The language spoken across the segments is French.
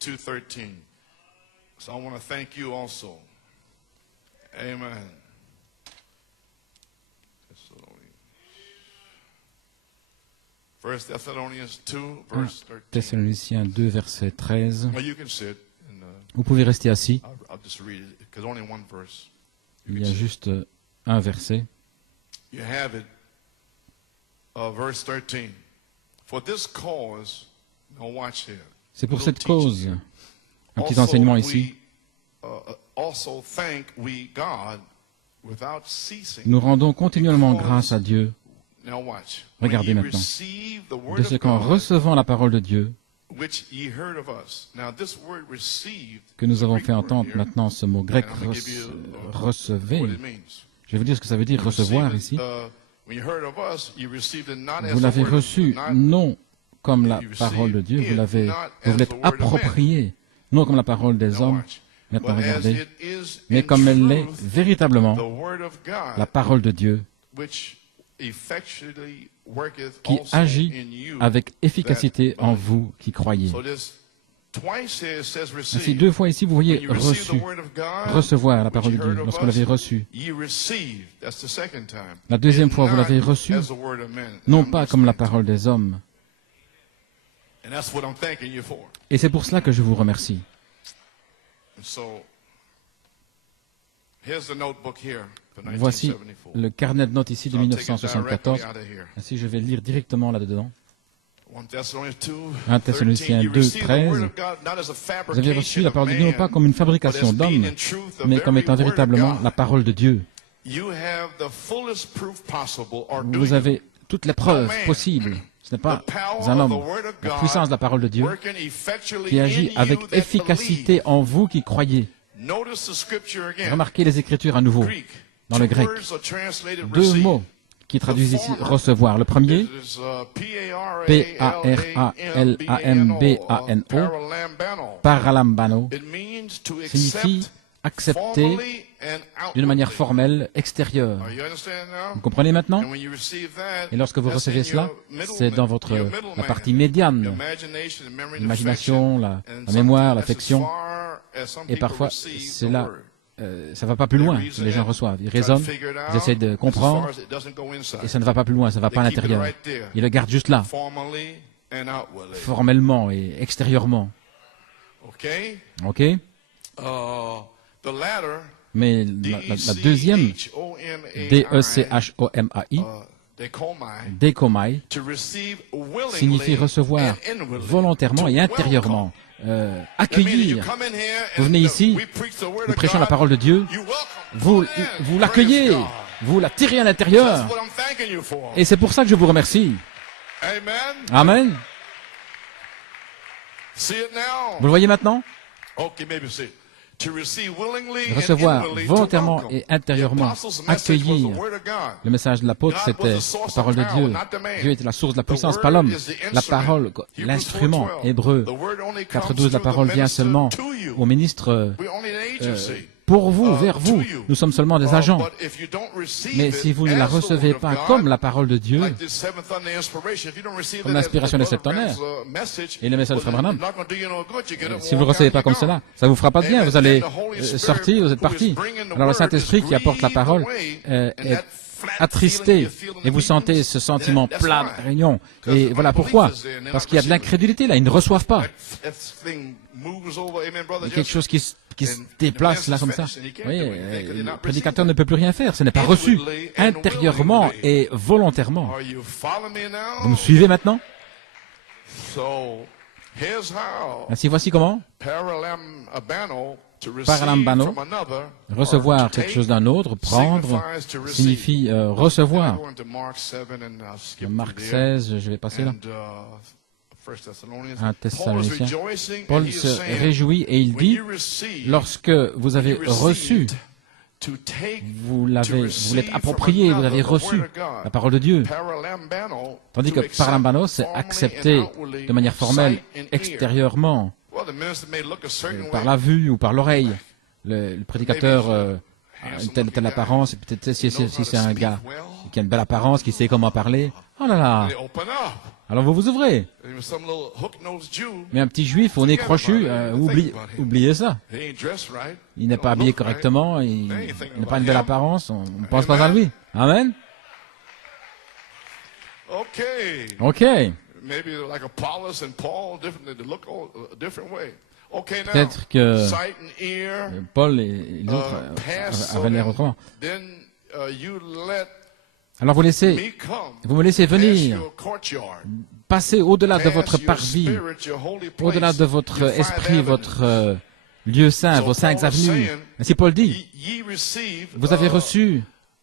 2:13. So I want to thank you also. Amen. 1 Thessalonians 2, verse 13. Thessaloniciens 2, verset 13. Well, you can sit Vous pouvez rester assis. I'll just read it, because only one verse. Il y a juste un verset. You have it, verse 13. For this cause, now watch here. C'est pour Little cette cause, teaching. un petit Also, enseignement ici. Also thank we God without ceasing. Nous rendons continuellement grâce à Dieu. Now watch. Regardez When ye maintenant. receive the word De ce of qu'en God, recevant la parole de Dieu, which ye heard of us. Now this word received que nous is a avons Greek fait word entendre here, maintenant ce mot grec, and I'm gonna give you, recevez. what it means. Je vais vous dire ce que ça veut dire recevoir Received ici. it, when you heard of us, you received it not as Vous the l'avez word, reçu not non comme la you received parole de Dieu, it, vous l'avez, not vous as l'êtes the word of man. approprié, non comme la parole des Now hommes. watch. Maintenant But as regardez, it is mais in comme elle l'est truth, véritablement, the word of God, la parole de Dieu, which effectually worketh qui also agit in you avec efficacité that en believe. vous qui croyez. So this twice here it says Ainsi, receive. deux fois ici, vous When voyez you receive reçu, the word of God, recevoir la which parole you de Dieu. heard of Lorsque vous l'avez us, reçu, ye received. That's the second time. la deuxième And fois, vous not l'avez reçu, as the word of man. non And I'm pas gonna comme la explain parole des hommes. to you. And that's what I'm thanking you for. Et c'est pour cela que je vous remercie. And so here's the notebook here for Voici 1974. le carnet de notes ici de So I'll take it directly 1974. out of here. Ainsi, je vais le lire directement là-dedans. 1 Thessalonians 2, 1 Thessaloniciens 13, 2, you receive the 13. word of God not as a Vous avez reçu la fabrication parole de of Dieu non man, pas comme une but fabrication as being d'homme, in truth the mais comme very étant word of véritablement God. la parole de Dieu. You have the fullest proof possible, or do Vous you? avez toutes les preuves possibles. Ce n'est pas The power un of the homme. word of La God puissance de la parole de Dieu working effectually qui agit in avec you that efficacité en vous qui croyez. believe. Notice the scripture again. Remarquez les Écritures à nouveau. Greek. Dans le Two grec, words are translated deux receive. mots qui traduisent ici recevoir. Le premier, It is, P-A-R-A-L-A-M-B-A-N-O, paralambano. paralambano, It means to signifie accept accepter formally and d'une manière outwardly. formelle, extérieure. You understand now? Vous comprenez maintenant? And when you receive that, Et lorsque vous that's recevez in cela, your middle c'est dans man, votre your la middleman, partie your médiane, imagination, the memory, and l'imagination, la affection, and mémoire, sometimes l'affection. as far as some Et people parfois, receive c'est the là, word. ça va pas plus loin que les gens reçoivent. Ils raisonnent, ils essaient de comprendre, et ça ne va pas plus loin, ça ne va pas à l'intérieur. Ils le gardent juste là, Formally and outwardly. formellement et extérieurement. Okay? Ok? The latter, Mais la deuxième, D-E-C-H-O-M-A-I, Dekomai, to receive willingly signifie recevoir and inwardly. volontairement et intérieurement. Accueillir. Vous venez ici, nous prêchons la parole de Dieu, vous l'accueillez, vous la tirez à l'intérieur, et c'est pour ça que je vous remercie. Amen. Vous le voyez maintenant? Recevoir volontairement et intérieurement, accueillir. Le message de l'apôtre, c'était la parole de Dieu. Dieu était la source de la puissance, pas l'homme. La parole, l'instrument, Hébreu 4.12, la parole vient seulement au ministre pour vous, vers vous. Nous sommes seulement des agents. Mais si vous ne la recevez pas comme la parole de Dieu, comme l'inspiration des septonnaires et le message de Frère Branham, si vous ne le recevez pas comme cela, ça ne vous fera pas de bien. Vous allez sortir, vous êtes parti. Alors le Saint-Esprit qui apporte la parole est attristé et vous sentez ce sentiment plat de réunion. Et voilà pourquoi. Parce qu'il y a de l'incrédulité là, ils ne reçoivent pas. Il y a quelque chose qui se déplace là comme ça. Oui, le prédicateur ne peut plus rien faire. Ce n'est pas reçu intérieurement et volontairement. Vous me suivez maintenant? Ainsi, voici comment. Paralambano, recevoir quelque chose d'un autre, prendre, signifie recevoir. Marc 16, je vais passer là. 1 Thessaloniciens. Paul se réjouit et il dit, lorsque vous avez reçu, vous l'êtes approprié, vous avez reçu la parole de Dieu. Tandis que paralambano, c'est accepter de manière formelle, extérieurement, par la vue ou par l'oreille. Le prédicateur a une telle apparence, et peut-être si c'est un gars qui a une belle apparence, qui sait comment parler. Oh là là. Alors vous vous ouvrez. Mais un petit juif au nez crochu, oubliez ça. Il n'est pas habillé correctement, il n'a pas une belle apparence, on ne pense pas à lui. Amen. Ok. Peut-être que Paul et les autres avaient l'air autrement. Alors vous me laissez venir, passer au-delà de votre parvis, au-delà de votre esprit, votre lieu saint, vos cinq avenues. Ainsi Paul dit, vous avez reçu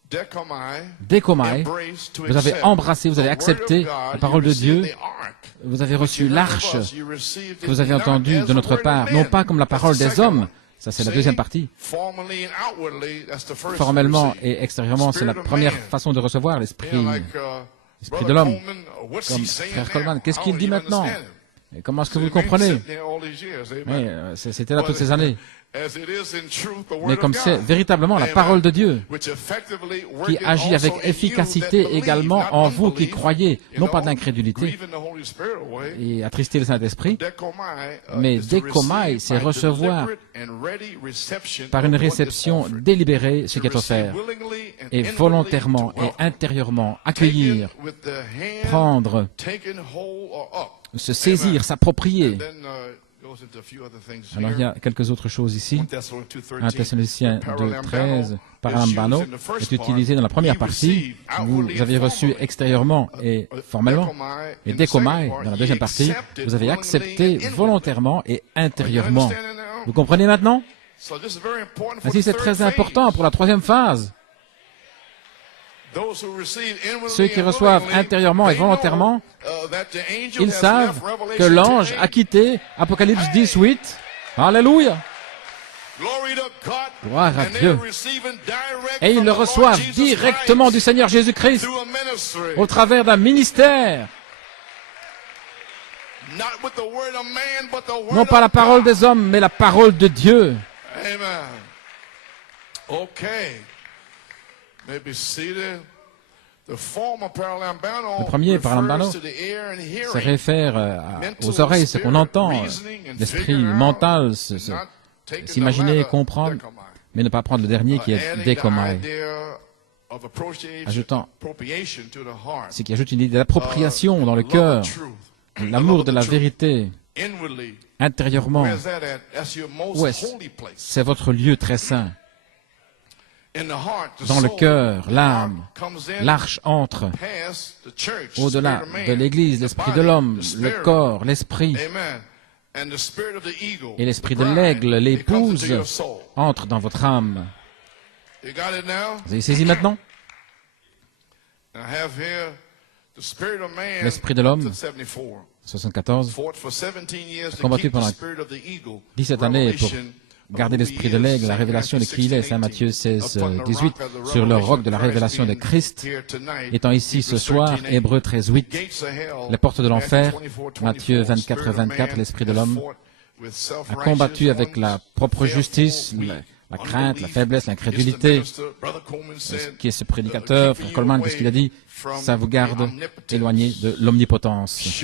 décomai, vous avez embrassé, vous avez accepté la parole de Dieu, vous avez reçu l'arche que vous avez entendue de notre part, non pas comme la parole des hommes. Ça, c'est la deuxième partie. Formellement et extérieurement, c'est la première façon de recevoir l'esprit de l'homme. Comme frère Coleman, qu'est-ce qu'il dit maintenant? Et comment est-ce que vous le comprenez? Oui, c'était là toutes ces années. Mais comme c'est véritablement la parole de Dieu qui agit avec efficacité également en vous qui croyez, non pas de l'incrédulité et attrister le Saint-Esprit, mais dékomai, c'est recevoir par une réception délibérée ce qui est offert et volontairement et intérieurement accueillir, prendre, se saisir, s'approprier. Alors il y a quelques autres choses ici. 1 Thessaloniciens 2:13, paralambano, est utilisé dans la première partie. Vous avez reçu extérieurement et formellement. Et dékomai, dans la deuxième partie, vous avez accepté volontairement et intérieurement. Vous comprenez maintenant? Ainsi, c'est très important pour la troisième phase. Ceux qui reçoivent intérieurement et volontairement, ils savent que l'ange a quitté Apocalypse 18. Alléluia! Gloire à Dieu. Et ils le reçoivent directement du Seigneur Jésus-Christ au travers d'un ministère. Non pas la parole des hommes, mais la parole de Dieu. Le premier paralambano se réfère aux oreilles, ce qu'on entend, l'esprit mental, s'imaginer, comprendre, mais ne pas prendre le dernier qui est dékomai. Ajoutant, c'est qui ajoute une idée d'appropriation dans le cœur, l'amour de la vérité, intérieurement. Où est-ce? C'est votre lieu très saint. Dans le cœur, l'âme, l'arche entre au-delà de l'Église, l'esprit de l'homme, le corps, l'esprit et l'esprit de l'aigle, l'épouse, entre dans votre âme. Vous avez saisi maintenant? L'esprit de l'homme, 74, a combattu pendant 17 années pour garder l'esprit de l'aigle, la révélation de qui il est, Saint Matthieu 16, 18, sur le roc de la révélation de Christ, étant ici ce soir, Hébreux 13, 8, les portes de l'enfer, Matthieu 24, 24, l'esprit de l'homme a combattu avec la propre justice, la crainte, la faiblesse, l'incrédulité. Qui est ce prédicateur, frère Coleman, qu'est-ce qu'il a dit? Ça vous garde éloigné de l'omnipotence,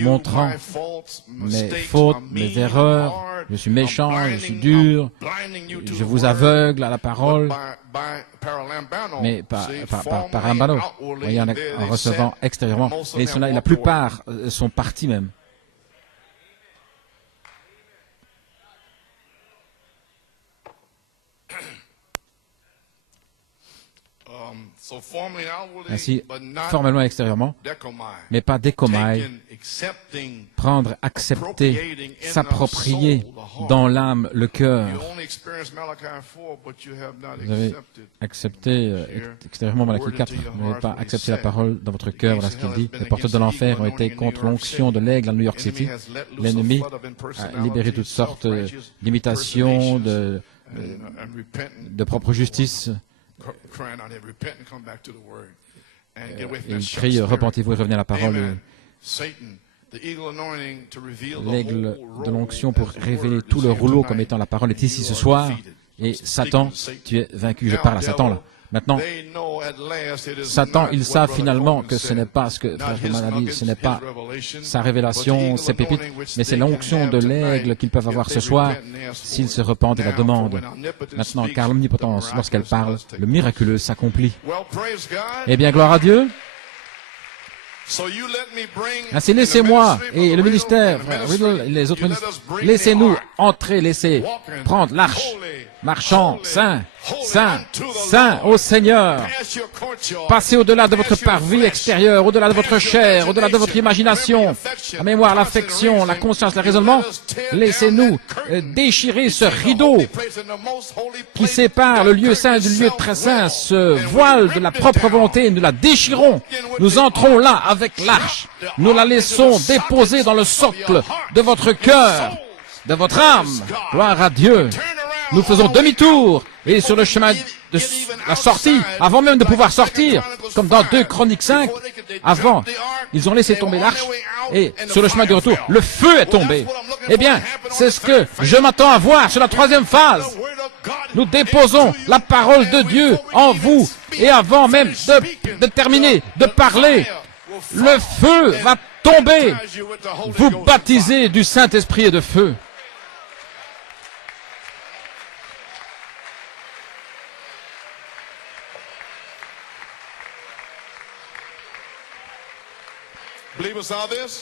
montrant mes fautes, mes erreurs. Je suis méchant, je suis dur, je vous aveugle à la parole, mais par paralambano, en recevant extérieurement. Et cela, la plupart sont partis même. Ainsi, formellement et extérieurement, mais pas dékomai, prendre, accepter, s'approprier dans l'âme, le cœur. Vous avez accepté extérieurement Malachie 4, vous n'avez pas accepté la parole dans votre cœur. Voilà ce qu'il dit. Les portes de l'enfer ont été contre l'onction de l'aigle à New York City. L'ennemi a libéré toutes sortes d'imitations, de propre justice. Et il crie, repentez-vous et revenez à la parole. L'aigle de l'onction pour révéler tout le rouleau comme étant la parole est ici ce soir. Et Satan, tu es vaincu. Je parle à Satan là. Maintenant, Satan, ils savent finalement que ce n'est pas ce que Frère Roman a dit, ce n'est pas sa révélation, ses pépites, mais c'est l'onction de l'aigle qu'ils peuvent avoir ce soir s'ils se repentent et la demandent. Maintenant, car l'omnipotence, lorsqu'elle parle, le miraculeux s'accomplit. Eh bien, gloire à Dieu. Ainsi, laissez-moi et le ministère, Riddle et les autres ministères, laissez-nous entrer, laissez prendre l'arche, marchant, saint, saint, saint, ô Seigneur. Passez au-delà de votre parvis extérieur, au-delà de votre chair, au-delà de votre imagination, la mémoire, l'affection, la conscience, le raisonnement. Laissez-nous déchirer ce rideau qui sépare le lieu saint du lieu très saint, ce voile de la propre volonté. Nous la déchirons. Nous entrons là avec l'arche. Nous la laissons déposer dans le socle de votre cœur, de votre âme. Gloire à Dieu. Nous faisons demi-tour et sur le chemin de la sortie, avant même de pouvoir sortir, comme dans 2 Chroniques 5, avant, ils ont laissé tomber l'arche et sur le chemin du retour, le feu est tombé. Eh bien, c'est ce que je m'attends à voir sur la 3e phase. Nous déposons la parole de Dieu en vous et avant même de terminer, de parler, le feu va tomber, vous baptiser du Saint-Esprit et de feu.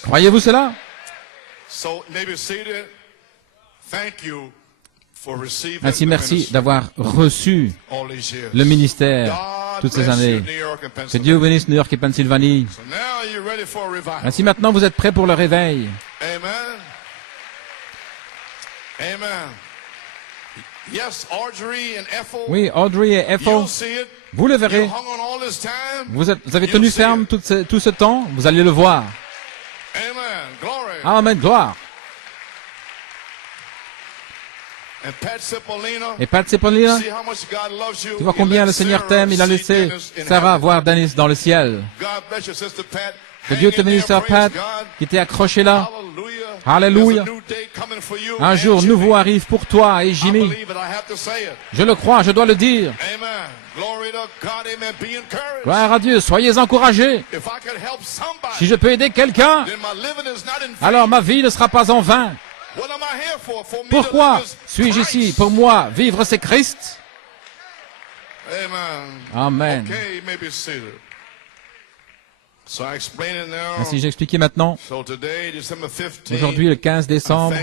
Croyez-vous cela? Ainsi, merci d'avoir reçu le ministère toutes ces années. Que Dieu bénisse New York et Pennsylvanie. Ainsi, maintenant, vous êtes prêts pour le réveil. Oui, Audrey et Ethel, vous le verrez. Vous avez tenu ferme tout ce temps, vous allez le voir. Amen, gloire. Et Pat Cipollina, tu vois combien le Seigneur t'aime, il a laissé Sarah voir Dennis dans le ciel. Que Dieu te bénisse, Sœur Pat, qui t'est accroché là. Alléluia. Un jour nouveau arrive pour toi et Jimmy. Je le crois, je dois le dire. Gloire à Dieu, soyez encouragés. Si je peux aider quelqu'un, alors ma vie ne sera pas en vain. Pourquoi suis-je ici? Pour moi, vivre c'est Christ. Amen. Ainsi, j'ai expliqué maintenant. Aujourd'hui, le 15 décembre,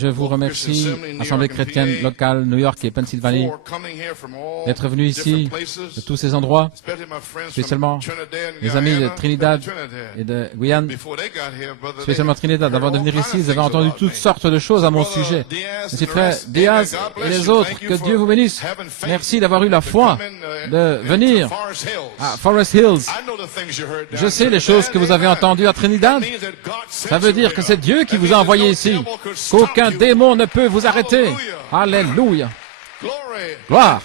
je vous remercie, Assemblée chrétienne locale, New York et Pennsylvanie, d'être venus ici, de tous ces endroits, spécialement les amis de Trinidad et de Guyane, spécialement Trinidad. Avant de venir ici, ils avaient entendu toutes sortes de choses à mon sujet. Mes frères Diaz et les autres, que Dieu vous bénisse. Merci d'avoir eu la foi de venir à Forest Hills. Je sais les choses que vous avez entendues à Trinidad. Ça veut dire que c'est Dieu qui vous a envoyé ici. Qu'aucun démon ne peut vous arrêter. Alléluia. Gloire.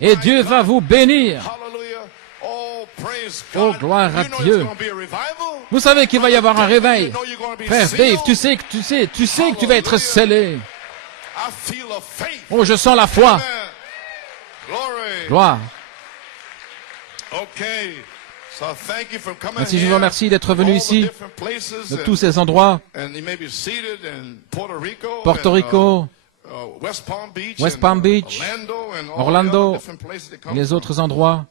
Et Dieu va vous bénir. Oh, gloire à Dieu. Vous savez qu'il va y avoir un réveil. Frère Dave, tu sais que tu vas être scellé. Oh, je sens la foi. Gloire. Merci, je vous remercie d'être venu ici, de tous ces endroits, Porto Rico, West Palm Beach, Orlando, et les autres endroits,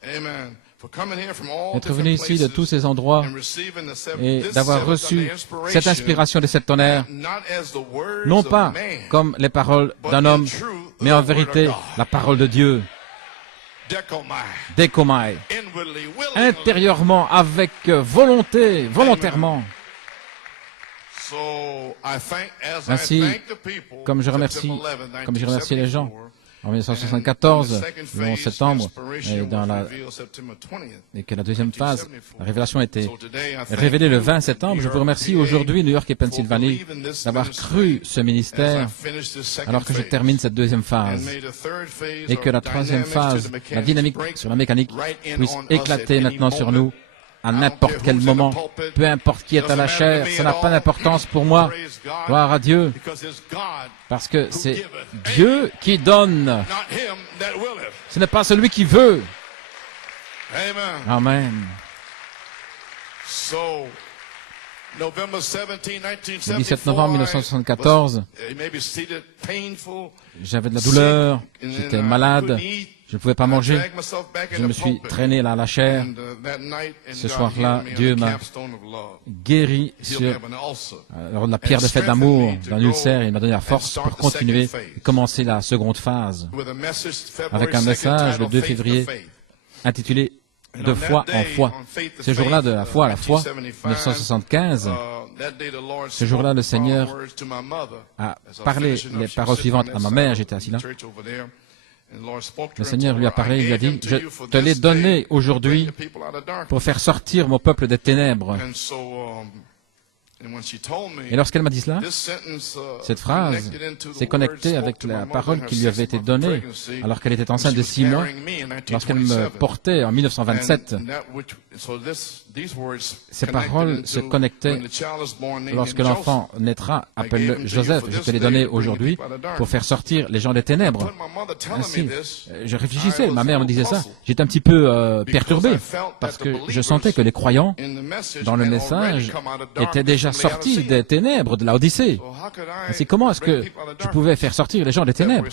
d'être venu ici de tous ces endroits et d'avoir reçu cette inspiration des 7 tonnerres, non pas comme les paroles d'un homme, mais en vérité la parole de Dieu. Dekomai, intérieurement, avec volonté, volontairement. Ainsi, comme j'ai remercié les gens en 1974, le 11 septembre, et que la deuxième phase, la révélation a été révélée le 20 septembre, je vous remercie aujourd'hui, New York et Pennsylvanie, d'avoir cru ce ministère alors que je termine cette deuxième phase. Et que la troisième phase, la dynamique sur la mécanique, puisse éclater maintenant sur nous à n'importe quel moment, peu importe qui est à la chair, ça n'a pas d'importance pour moi. Gloire à Dieu, parce que c'est Dieu qui donne. Ce n'est pas celui qui veut. Amen. Le 17 novembre 1974, j'avais de la douleur, j'étais malade, je ne pouvais pas manger, je me suis traîné là à la chair. Ce soir-là, Dieu m'a guéri lors de la pierre de fête d'amour d'un ulcère, et il m'a donné la force pour continuer et commencer la seconde phase avec un message le 2 février intitulé « De foi en foi ». Ce jour-là, de la foi à la foi, 1975, ce jour-là, le Seigneur a parlé les paroles suivantes à ma mère, j'étais assis là. Le Seigneur lui a parlé, il lui a dit, « Je te l'ai donné aujourd'hui pour faire sortir mon peuple des ténèbres. » Et lorsqu'elle m'a dit cela, cette phrase s'est connectée avec la parole qui lui avait été donnée alors qu'elle était enceinte de 6 mois, lorsqu'elle me portait en 1927. Ces paroles se connectaient lorsque l'enfant naîtra, appelle-le Joseph. Je te l'ai donné aujourd'hui pour faire sortir les gens des ténèbres. Ainsi, je réfléchissais, ma mère me disait ça. J'étais un petit peu perturbé parce que je sentais que les croyants dans le message étaient déjà sortis des ténèbres de la Odyssée. Ainsi, comment est-ce que je pouvais faire sortir les gens des ténèbres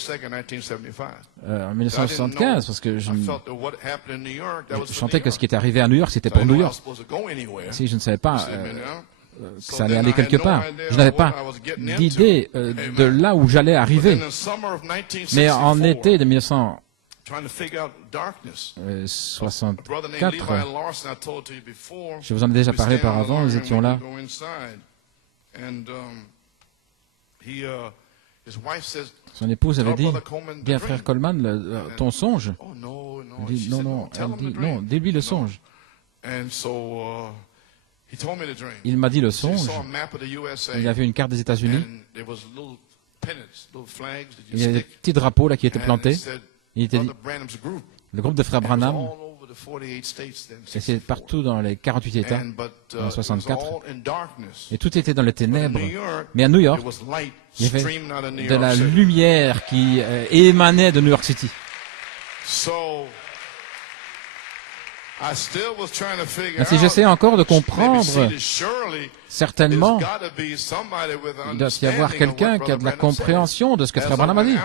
en 1975, parce que je sentais que ce qui était arrivé à New York, c'était pour New York. Si je ne savais pas que ça allait aller quelque part, je n'avais pas d'idée de là où j'allais arriver. Mais en été de 1964, je vous en ai déjà parlé auparavant, nous étions là. Son épouse avait dit, « Bien, frère Coleman, ton songe. » Il dit, « Non, elle dit, non, dis-lui le songe. » Il m'a dit le songe. Il y avait une carte des États-Unis. Il y avait des petits drapeaux là qui étaient plantés. Il était dit, le groupe de frères Branham, et c'est partout dans les 48 États, en 64, et tout était dans les ténèbres. Mais à New York, il y avait de la lumière qui émanait de New York City. Ainsi, j'essaie encore de comprendre. Certainement, il doit y avoir quelqu'un qui a de la compréhension de ce que Frère Branham a dit.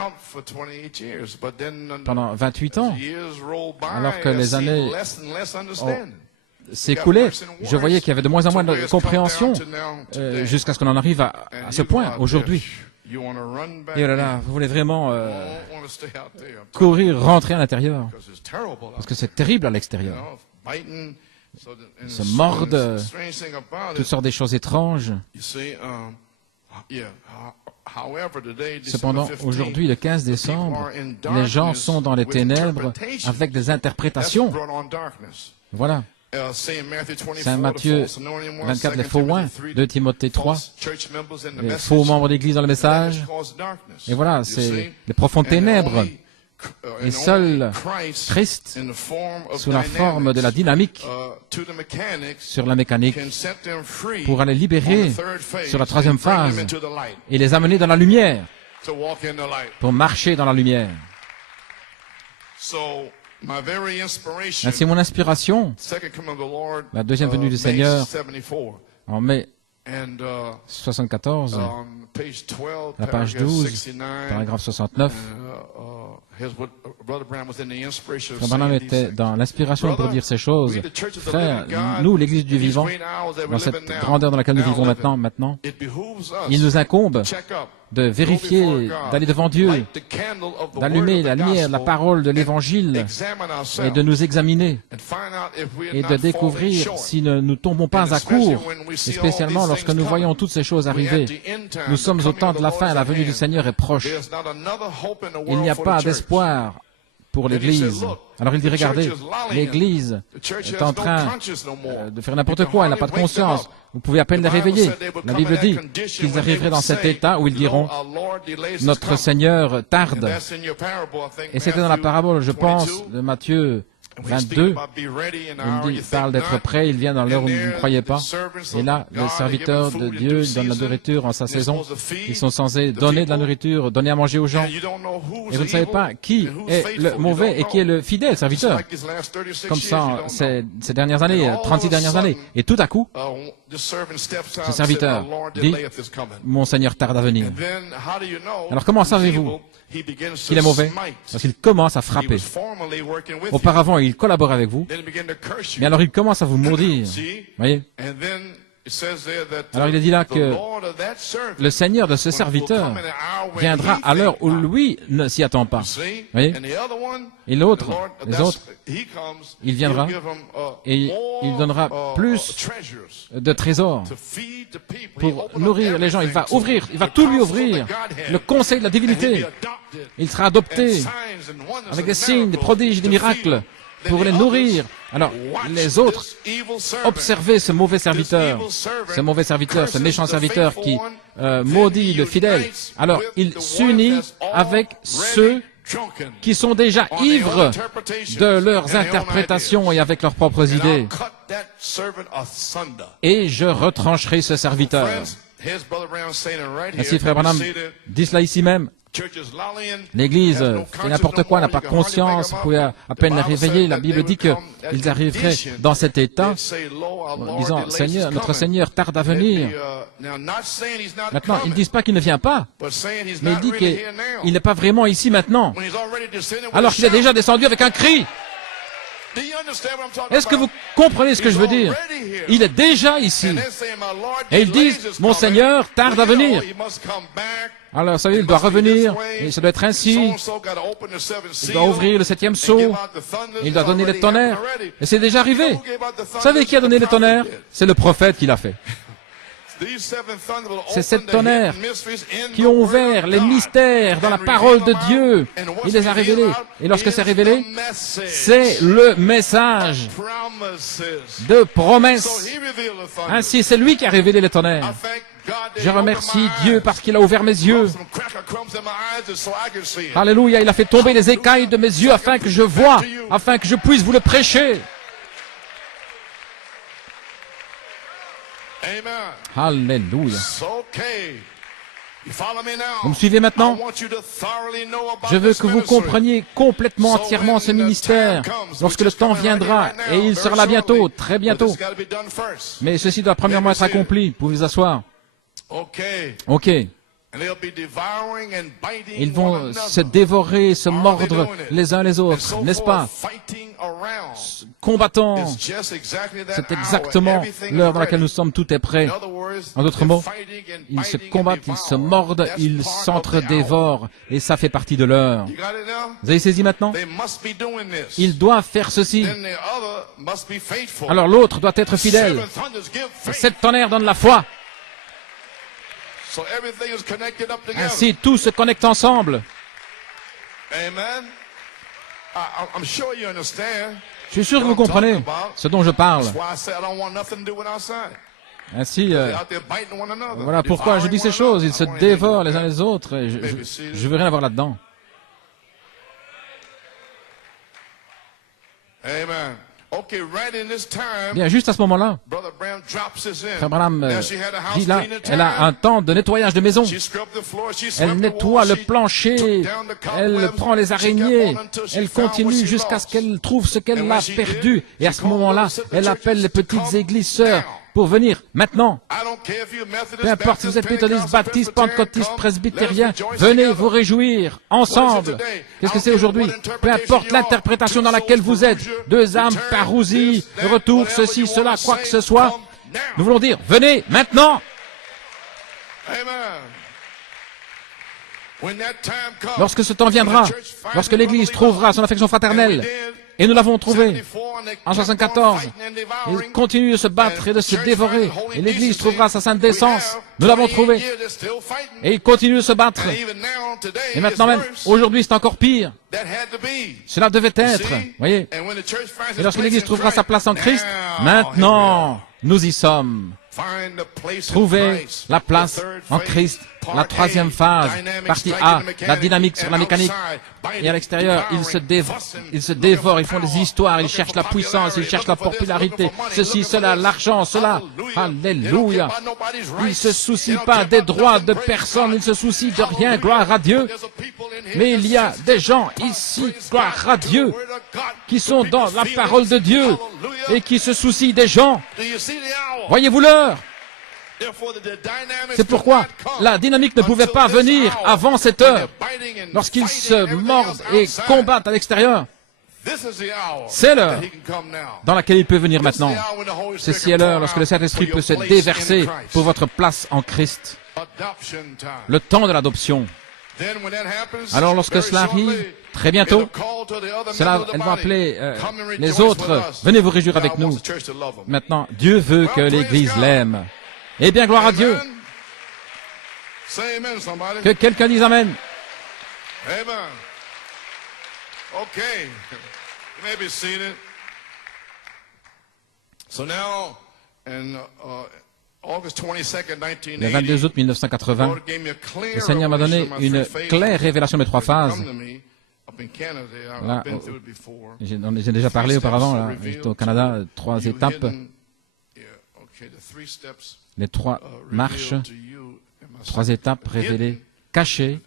Pendant 28 ans, alors que les années s'écoulaient, je voyais qu'il y avait de moins en moins de compréhension jusqu'à ce qu'on en arrive à ce point, aujourd'hui. Et oh là là, vous voulez vraiment courir, rentrer à l'intérieur, parce que c'est terrible à l'extérieur. Ils se mordent, toutes sortes de choses étranges. Cependant, aujourd'hui, le 15 décembre, les gens sont dans les ténèbres avec des interprétations. Voilà. Saint Matthieu 24, les faux oins, 2 Timothée 3, les faux membres d'église dans le message. Et voilà, c'est les profondes ténèbres. Et seul Christ, sous la forme de la dynamique, sur la mécanique, pourra les libérer sur la 3e phase et les amener dans la lumière, pour marcher dans la lumière. Ainsi, mon inspiration, la deuxième venue du Seigneur, en mai 74, la page 12, paragraphe 69, Frère Branham était dans l'inspiration pour dire ces choses. Frère, nous, l'Église du vivant, dans cette grandeur dans laquelle nous vivons maintenant, il nous incombe de vérifier, d'aller devant Dieu, d'allumer la lumière de la parole de l'Évangile et de nous examiner et de découvrir si nous tombons pas à court, et spécialement lorsque nous voyons toutes ces choses arriver. Nous sommes au temps de la fin, la venue du Seigneur est proche. Il n'y a pas d'espoir pour l'Église. Alors il dit, regardez, l'Église est en train de faire n'importe quoi, elle n'a pas de conscience. Vous pouvez à peine les réveiller. La Bible dit qu'ils arriveraient dans cet état où ils diront, notre Seigneur tarde. Et c'était dans la parabole, je pense, de Matthieu 22, il parle d'être prêt, il vient dans l'heure où vous ne croyez pas. Et là, les serviteurs de Dieu, ils donnent la nourriture en sa saison. Ils sont censés donner de la nourriture, donner à manger aux gens. Et vous ne savez pas qui est le mauvais et qui est le fidèle serviteur. Comme ça, ces dernières années, 36 dernières années. Et tout à coup, ce serviteur dit, mon Seigneur tarde à venir. Alors comment savez-vous qu'il est mauvais? Parce qu'il commence à frapper. Auparavant, il collabore avec vous, mais alors il commence à vous maudire. Voyez? Alors il est dit là que le Seigneur de ce serviteur viendra à l'heure où lui ne s'y attend pas. Voyez? Et l'autre, les autres, il viendra et il donnera plus de trésors pour nourrir les gens. Il va ouvrir, il va tout lui ouvrir. Le conseil de la divinité. Il sera adopté avec des signes, des prodiges, des miracles pour les nourrir. Alors, les autres, observez ce mauvais serviteur, ce méchant serviteur qui maudit le fidèle. Alors, il s'unit avec ceux qui sont déjà ivres de leurs interprétations et avec leurs propres idées. Et je retrancherai ce serviteur. Ainsi, frère Branham dit cela ici même. L'Église fait n'importe quoi, n'a pas conscience, vous pouvez à peine les réveiller. La Bible dit qu'ils arriveraient dans cet état en disant, Seigneur, notre Seigneur tarde à venir. Maintenant, ils ne disent pas qu'il ne vient pas, mais ils disent qu'il n'est pas vraiment ici maintenant, alors qu'il est déjà descendu avec un cri. Est-ce que vous comprenez ce que je veux dire? Il est déjà ici. Et ils disent, mon Seigneur tarde à venir. Alors, vous savez, il doit revenir, et ça doit être ainsi. Il doit ouvrir le 7e sceau, il doit donner les tonnerres. Et c'est déjà arrivé. Vous savez qui a donné les tonnerres? C'est le prophète qui l'a fait. C'est ces tonnerres qui ont ouvert les mystères dans la parole de Dieu. Il les a révélés. Et lorsque c'est révélé, c'est le message de promesse. Ainsi, c'est lui qui a révélé les tonnerres. Je remercie Dieu parce qu'il a ouvert mes yeux. Alléluia, il a fait tomber les écailles de mes yeux afin que je voie, afin que je puisse vous le prêcher. Alléluia. Vous me suivez maintenant? Je veux que vous compreniez complètement, entièrement ce ministère lorsque le temps viendra, et il sera là bientôt, très bientôt. Mais ceci doit premièrement être accompli. Vous pouvez vous asseoir. Ok. Ils vont se dévorer, se mordre les uns les autres, n'est-ce pas? Combattant. C'est exactement l'heure dans laquelle nous sommes, tout est prêt. En d'autres mots, ils se combattent, ils se mordent, ils s'entre-dévorent, et ça fait partie de l'heure. Vous avez saisi maintenant? Ils doivent faire ceci. Alors l'autre doit être fidèle. Cette tonnerre donne la foi. Ainsi, tout se connecte ensemble. Je suis sûr que vous comprenez ce dont je parle. Ainsi, voilà pourquoi je dis ces choses. Ils se dévorent les uns les autres. Et je veux rien avoir là-dedans. Bien, juste à ce moment-là, Frère Branham dit là, elle a un temps de nettoyage de maison. Elle nettoie le plancher, elle prend les araignées, elle continue jusqu'à ce qu'elle trouve ce qu'elle a perdu. Et à ce moment-là, elle appelle les petites églises sœurs pour venir maintenant. Peu importe si vous êtes méthodiste, baptiste, pentecôtiste, presbytérien, venez vous réjouir ensemble. Qu'est-ce que c'est aujourd'hui? Peu importe l'interprétation dans laquelle vous êtes, deux âmes, parousie, retour, ceci, cela, quoi que ce soit, nous voulons dire, venez maintenant. Lorsque ce temps viendra, lorsque l'Église trouvera son affection fraternelle, et nous l'avons trouvé en 74. Ils continuent de se battre et de se dévorer. Et l'Église trouvera sa sainte décence. Nous l'avons trouvé. Et ils continuent de se battre. Et maintenant même, aujourd'hui, c'est encore pire. Cela devait être. Voyez. Et lorsque l'Église trouvera sa place en Christ, maintenant, nous y sommes. Trouvez la place en Christ, la troisième phase, partie A, la dynamique sur la mécanique. Et à l'extérieur, ils se dévorent, ils font des histoires, ils cherchent la puissance, ils cherchent la popularité, ceci, cela, l'argent, cela. Alléluia. Ils ne se soucient pas des droits de personne, ils ne se soucient de rien, gloire à Dieu. Mais il y a des gens ici, gloire à Dieu, qui sont dans la parole de Dieu et qui se soucient des gens. Voyez-vous l'heure? C'est pourquoi la dynamique ne pouvait pas venir avant cette heure. Lorsqu'ils se mordent et combattent à l'extérieur, c'est l'heure dans laquelle il peut venir maintenant. Ceci est l'heure lorsque le Saint-Esprit peut se déverser pour votre place en Christ. Le temps de l'adoption. Alors lorsque cela arrive, très bientôt, elle va appeler les autres, venez vous réjouir avec nous. Maintenant, Dieu veut que l'Église l'aime. Eh bien, gloire à Dieu. Que quelqu'un dise Amen. Amen. Okay. You may be seated. So now, in August 22nd, 1980, le 22 août 1980, le Seigneur m'a donné une claire révélation des trois phases. Là, j'ai déjà parlé auparavant, là, au Canada, trois étapes, les trois marches, trois étapes révélées, cachées,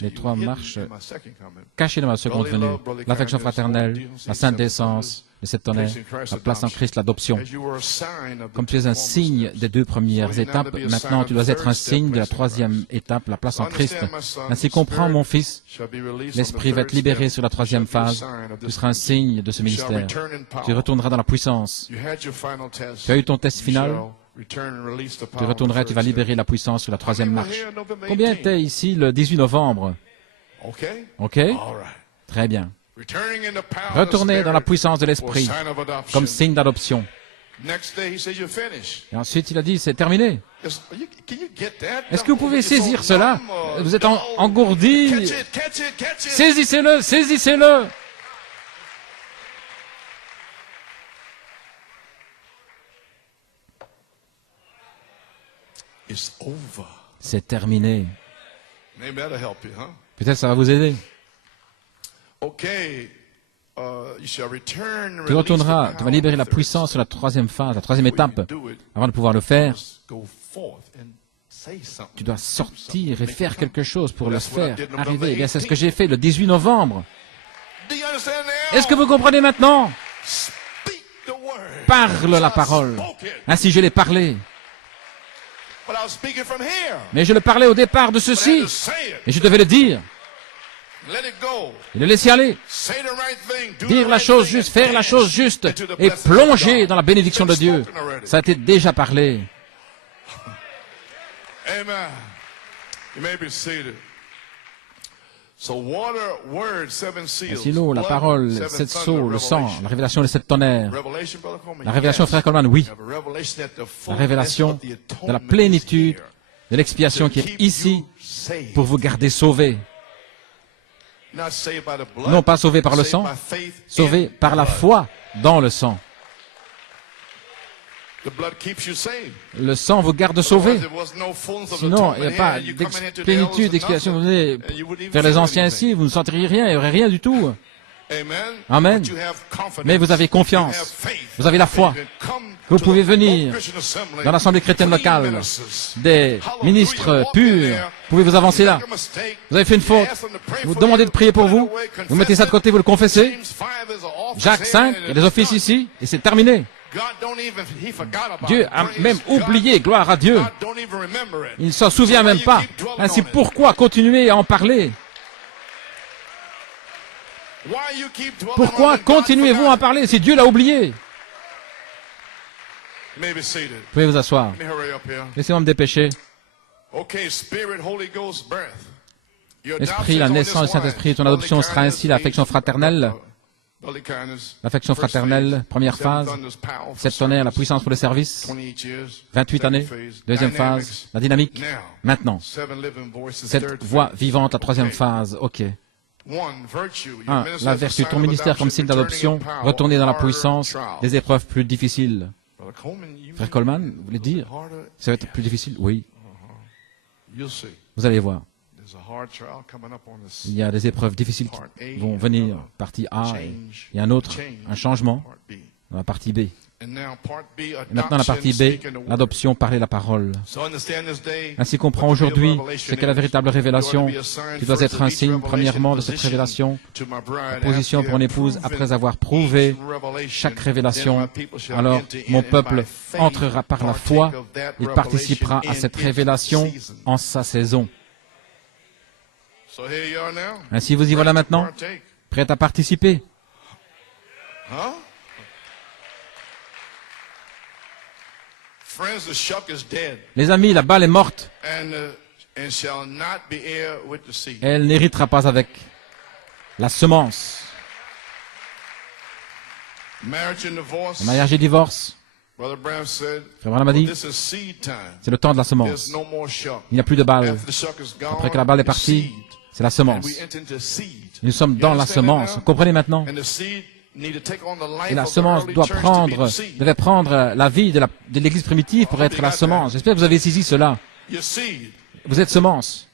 les trois marches cachées dans ma seconde venue, l'affection fraternelle, la sainte décence, les sept tonnerres, la place en Christ, l'adoption. Comme tu es un signe des deux premières étapes, maintenant tu dois être un signe de la troisième étape, la place en Christ. Ainsi comprends, mon fils, l'Esprit va être libéré sur la troisième phase. Tu seras un signe de ce ministère. Tu retourneras dans la puissance. Tu as eu ton test final. Tu retourneras, tu vas libérer la puissance sur la troisième marche. Combien étaient ici le 18 novembre? OK? Très bien. Retournez dans la puissance de l'Esprit comme signe d'adoption. Et ensuite, il a dit, c'est terminé. Est-ce que vous pouvez saisir cela? Vous êtes engourdi. Saisissez-le, saisissez-le. C'est terminé. Peut-être ça va vous aider. Tu retourneras, tu vas libérer la puissance sur la troisième phase, la troisième étape. Avant de pouvoir le faire, tu dois sortir et faire quelque chose pour le faire arriver. Eh bien, c'est ce que j'ai fait le 18 novembre. Est-ce que vous comprenez maintenant? Parle la parole. Ainsi, je l'ai parlé. Mais je le parlais au départ de ceci. Et je devais le dire. Et le laisser aller. Dire la chose juste, faire la chose juste et plonger dans la bénédiction de Dieu. Ça a été déjà parlé. Ainsi l'eau, la parole, sept sceaux, le sang, la révélation des sept tonnerres. La révélation, frère Coleman, oui. La révélation de la plénitude de l'expiation qui est ici pour vous garder sauvés. Non pas sauvés par le sang, sauvés par la foi dans le sang. Le sang vous garde sauvés. Sinon, il n'y a pas de plénitude d'expiation. Vous venez vers les anciens ici, vous ne sentiriez rien, il n'y aurait rien du tout. Amen. Mais vous avez confiance. Vous avez la foi. Vous pouvez venir dans l'Assemblée chrétienne locale. Des ministres purs. Vous pouvez vous avancer là. Vous avez fait une faute. Vous demandez de prier pour vous. Vous mettez ça de côté, vous le confessez. Jacques 5, il y a des offices ici, et c'est terminé. Dieu a même oublié, gloire à Dieu. Il ne s'en souvient même pas. Ainsi, pourquoi continuer à en parler? Pourquoi continuez-vous à en parler si Dieu l'a oublié? Vous pouvez vous asseoir. Laissez-moi me dépêcher. Esprit, la naissance du Saint-Esprit, ton adoption sera ainsi l'affection fraternelle. L'affection fraternelle, première phase. 7 tonnerres, la puissance pour le service. 28 années. Deuxième phase, la dynamique. Maintenant, cette voix vivante, la troisième phase. OK. 1. La vertu, ton ministère comme signe d'adoption. Retourner dans la puissance des épreuves plus difficiles. Frère Coleman, vous voulez dire, ça va être plus difficile? Oui. Vous allez voir. Il y a des épreuves difficiles qui vont venir, partie A, et il y a un changement dans la partie B. Et maintenant, la partie B, l'adoption, parler la parole. Ainsi comprend aujourd'hui ce qu'est la véritable révélation, qui doit être un signe, premièrement, de cette révélation, la position pour mon épouse après avoir prouvé chaque révélation. Alors, mon peuple entrera par la foi, il participera à cette révélation en sa saison. Ainsi, vous y voilà maintenant, prêt à participer. Les amis, la balle est morte. Elle n'héritera pas avec la semence. Le mariage et divorce. Frère Branham a dit, c'est le temps de la semence. Il n'y a plus de balle. Après que la balle est partie, c'est la semence. Nous sommes dans la semence. Vous comprenez maintenant? Et la semence devait prendre la vie de l'Église primitive pour être la semence. J'espère que vous avez saisi cela. Vous êtes semence.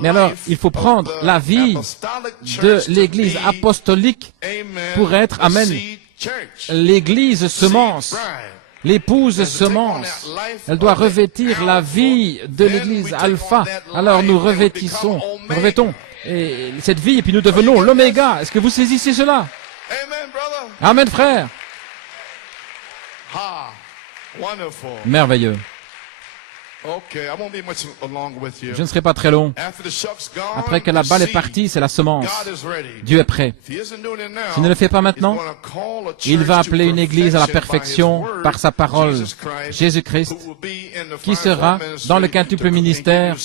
Mais alors, il faut prendre la vie de l'Église apostolique pour être, amen, l'Église semence. L'épouse semence. Elle doit revêtir la vie de l'Église alpha. Alors nous revêtons et cette vie, et puis nous devenons l'oméga. Est-ce que vous saisissez cela? Amen, frère. Merveilleux. Je ne serai pas très long. Après que la balle est partie, c'est la semence. Dieu est prêt. S'il ne le fait pas maintenant, il va appeler une église à la perfection par sa parole. Jésus-Christ, qui sera dans le quintuple ministère,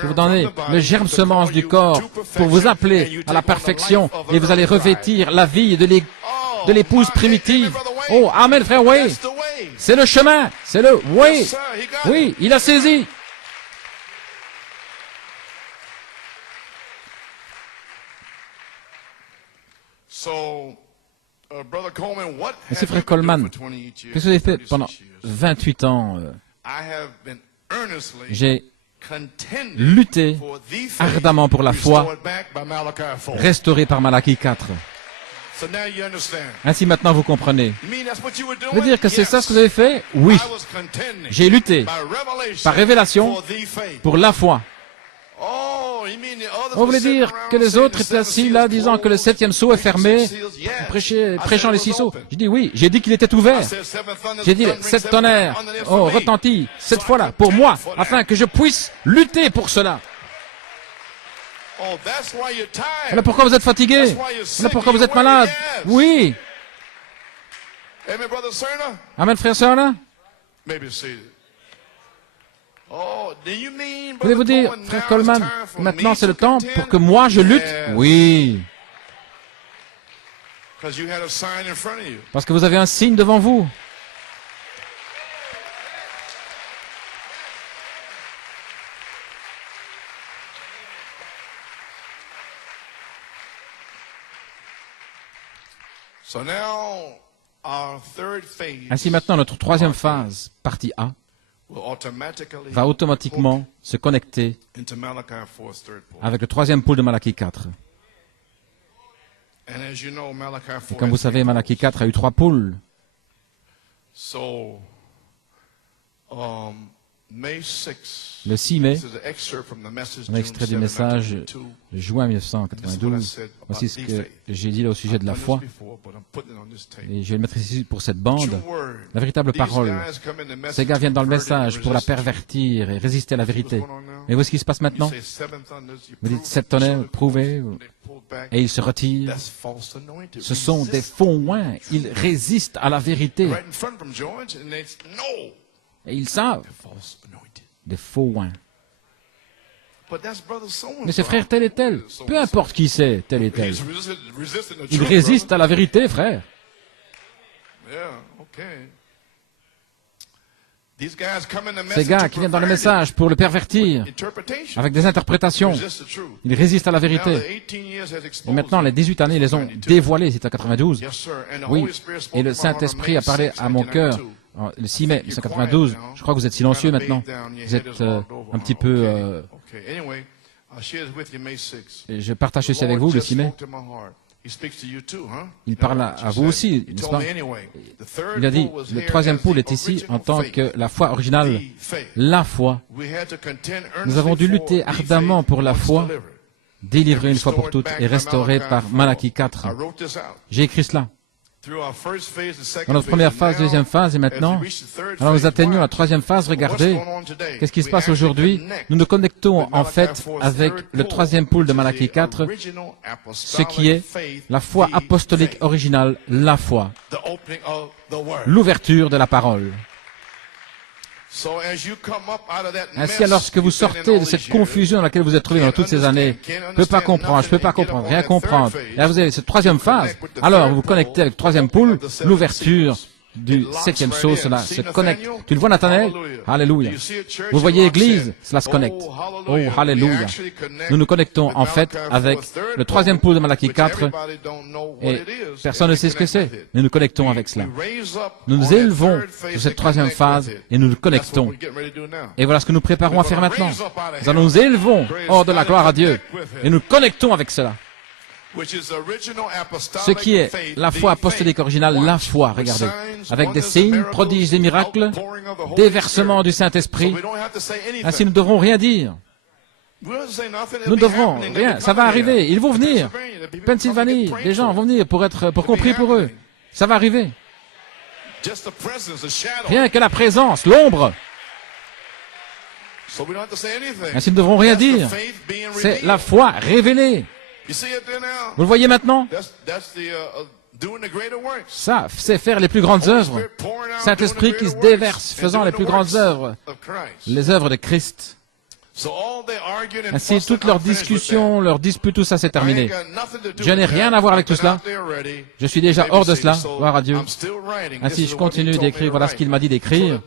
pour vous donner le germe semence du corps, pour vous appeler à la perfection, et vous allez revêtir la vie de l'épouse primitive. Oh, amen, frère, oui. C'est le chemin, c'est le oui. Oui, il a saisi. Monsieur frère Coleman, qu'est-ce que vous avez fait pendant 28 ans? J'ai lutté ardemment pour la foi restaurée par Malachie 4. Ainsi maintenant vous comprenez. Vous voulez dire que c'est ça ce que vous avez fait? Oui. J'ai lutté par révélation pour la foi. Vous voulez dire que les autres étaient assis là disant que le 7e sceau est fermé, prêchant les 6 sceaux? J'ai dit oui, j'ai dit qu'il était ouvert. J'ai dit 7 tonnerres, retentis, 7 fois là, pour moi, afin que je puisse lutter pour cela. Alors pourquoi vous êtes fatigué? Alors pourquoi vous êtes malade? Oui. Amen, frère Cerna. Voulez-vous dire, frère Coleman, maintenant c'est le temps pour que moi je lutte? Oui. Parce que vous avez un signe devant vous. Ainsi maintenant, notre troisième phase, partie A, va automatiquement se connecter avec le troisième pôle de Malachie 4. Et comme vous savez, Malachie 4 a eu 3 pôles. Le 6 mai, un extrait du message de juin 1992. Voici ce que j'ai dit là au sujet de la foi. Et je vais le mettre ici pour cette bande. La véritable parole. Ces gars viennent dans le message pour la pervertir et résister à la vérité. Mais voici ce qui se passe maintenant. Vous dites 7 tonnerres, prouvez, et ils se retirent. Ce sont des faux oints. Ils résistent à la vérité. Et ils savent. Des faux oints. Mais c'est frère tel et tel. Peu importe qui c'est, tel et tel. Ils résistent à la vérité, frère. Ces gars qui viennent dans le message pour le pervertir avec des interprétations, ils résistent à la vérité. Et maintenant, les 18 années, ils les ont dévoilés, c'est en 92. Oui, et le Saint-Esprit a parlé à mon cœur le 6 mai 1992. Je crois que vous êtes silencieux maintenant. Vous êtes un petit peu... Et je partage ceci avec vous le 6 mai. Il parle à vous aussi, n'est-ce pas? Il a dit, le troisième pôle est ici en tant que la foi originale, la foi. Nous avons dû lutter ardemment pour la foi, délivrée une fois pour toutes et restaurée par Malachie 4. J'ai écrit cela. Dans notre première phase, deuxième phase, et maintenant, alors nous atteignons la troisième phase. Regardez, qu'est-ce qui se passe aujourd'hui? Nous nous connectons en fait avec le troisième pôle de Malachie 4, ce qui est la foi apostolique originale, la foi, l'ouverture de la parole. Ainsi, lorsque vous sortez de cette confusion dans laquelle vous êtes trouvé dans toutes ces années, je ne peux pas comprendre, rien comprendre. Et là, vous avez cette troisième phase. Alors, vous vous connectez avec le troisième pôle, l'ouverture du septième sceau, cela se connecte. Tu le vois, Nathanaël? Alléluia. Vous voyez l'église, cela se connecte. Oh, alléluia. Nous nous connectons en fait avec le troisième pôle de Malachie 4 et personne ne sait ce que c'est. Nous nous connectons avec cela. Nous nous élevons sur cette troisième phase et nous nous connectons. Et voilà ce que nous préparons à faire maintenant. Nous allons nous élevons hors de la gloire à Dieu et nous connectons avec cela. Ce qui est la foi apostolique originale, la foi, regardez, avec des signes, prodiges et miracles, déversement du Saint-Esprit. Ainsi, nous ne devrons rien dire. Nous ne devrons rien. Ça va arriver. Ils vont venir. Pennsylvanie, les gens vont venir pour qu'on prie pour eux. Ça va arriver. Rien que la présence, l'ombre. Ainsi, nous ne devrons rien dire. C'est la foi révélée. Vous le voyez maintenant? Ça, c'est faire les plus grandes œuvres. Saint-Esprit qui se déverse, faisant les plus grandes œuvres, les œuvres de Christ. Ainsi, toute leur discussion, leur dispute, tout ça, c'est terminé. Je n'ai rien à voir avec tout cela. Je suis déjà hors de cela, gloire à Dieu. Ainsi, je continue d'écrire, voilà ce qu'il m'a dit d'écrire.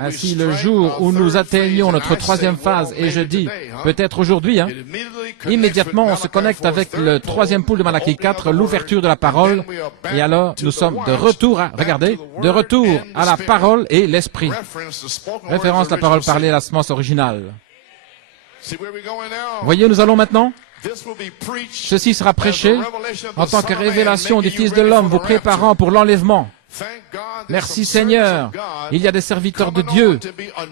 Ainsi, le jour où nous atteignons notre troisième phase, et je dis, peut-être aujourd'hui, immédiatement, on se connecte avec le troisième pôle de Malachie 4, l'ouverture de la parole, et alors, nous sommes de retour regardez, de retour à la parole et l'esprit. Référence à la parole parlée, la semence originale. Voyez, nous allons maintenant. Ceci sera prêché en tant que révélation du Fils de l'homme, vous préparant pour l'enlèvement. Merci Seigneur. Il y a des serviteurs de Dieu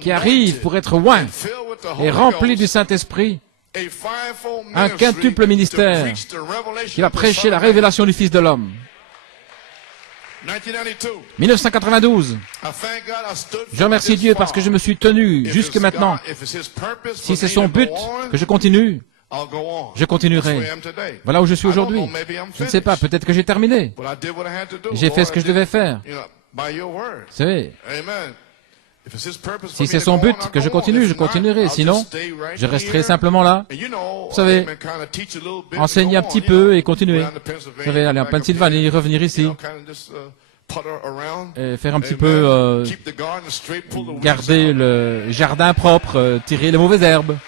qui arrivent pour être oints et remplis du Saint-Esprit. Un quintuple ministère qui va prêcher la révélation du Fils de l'homme. 1992. Je remercie Dieu parce que je me suis tenu jusque maintenant. Si c'est son but que je continue, je continuerai. Voilà où je suis aujourd'hui. Je ne sais pas, peut-être que j'ai terminé. J'ai fait ce que je devais faire. Vous savez, si c'est son but que je continue, je continuerai. Sinon, je resterai simplement là. Vous savez, enseigner un petit peu et continuer. Vous savez, aller en Pennsylvanie, revenir ici. Et faire un petit peu, garder le jardin propre, tirer les mauvaises herbes.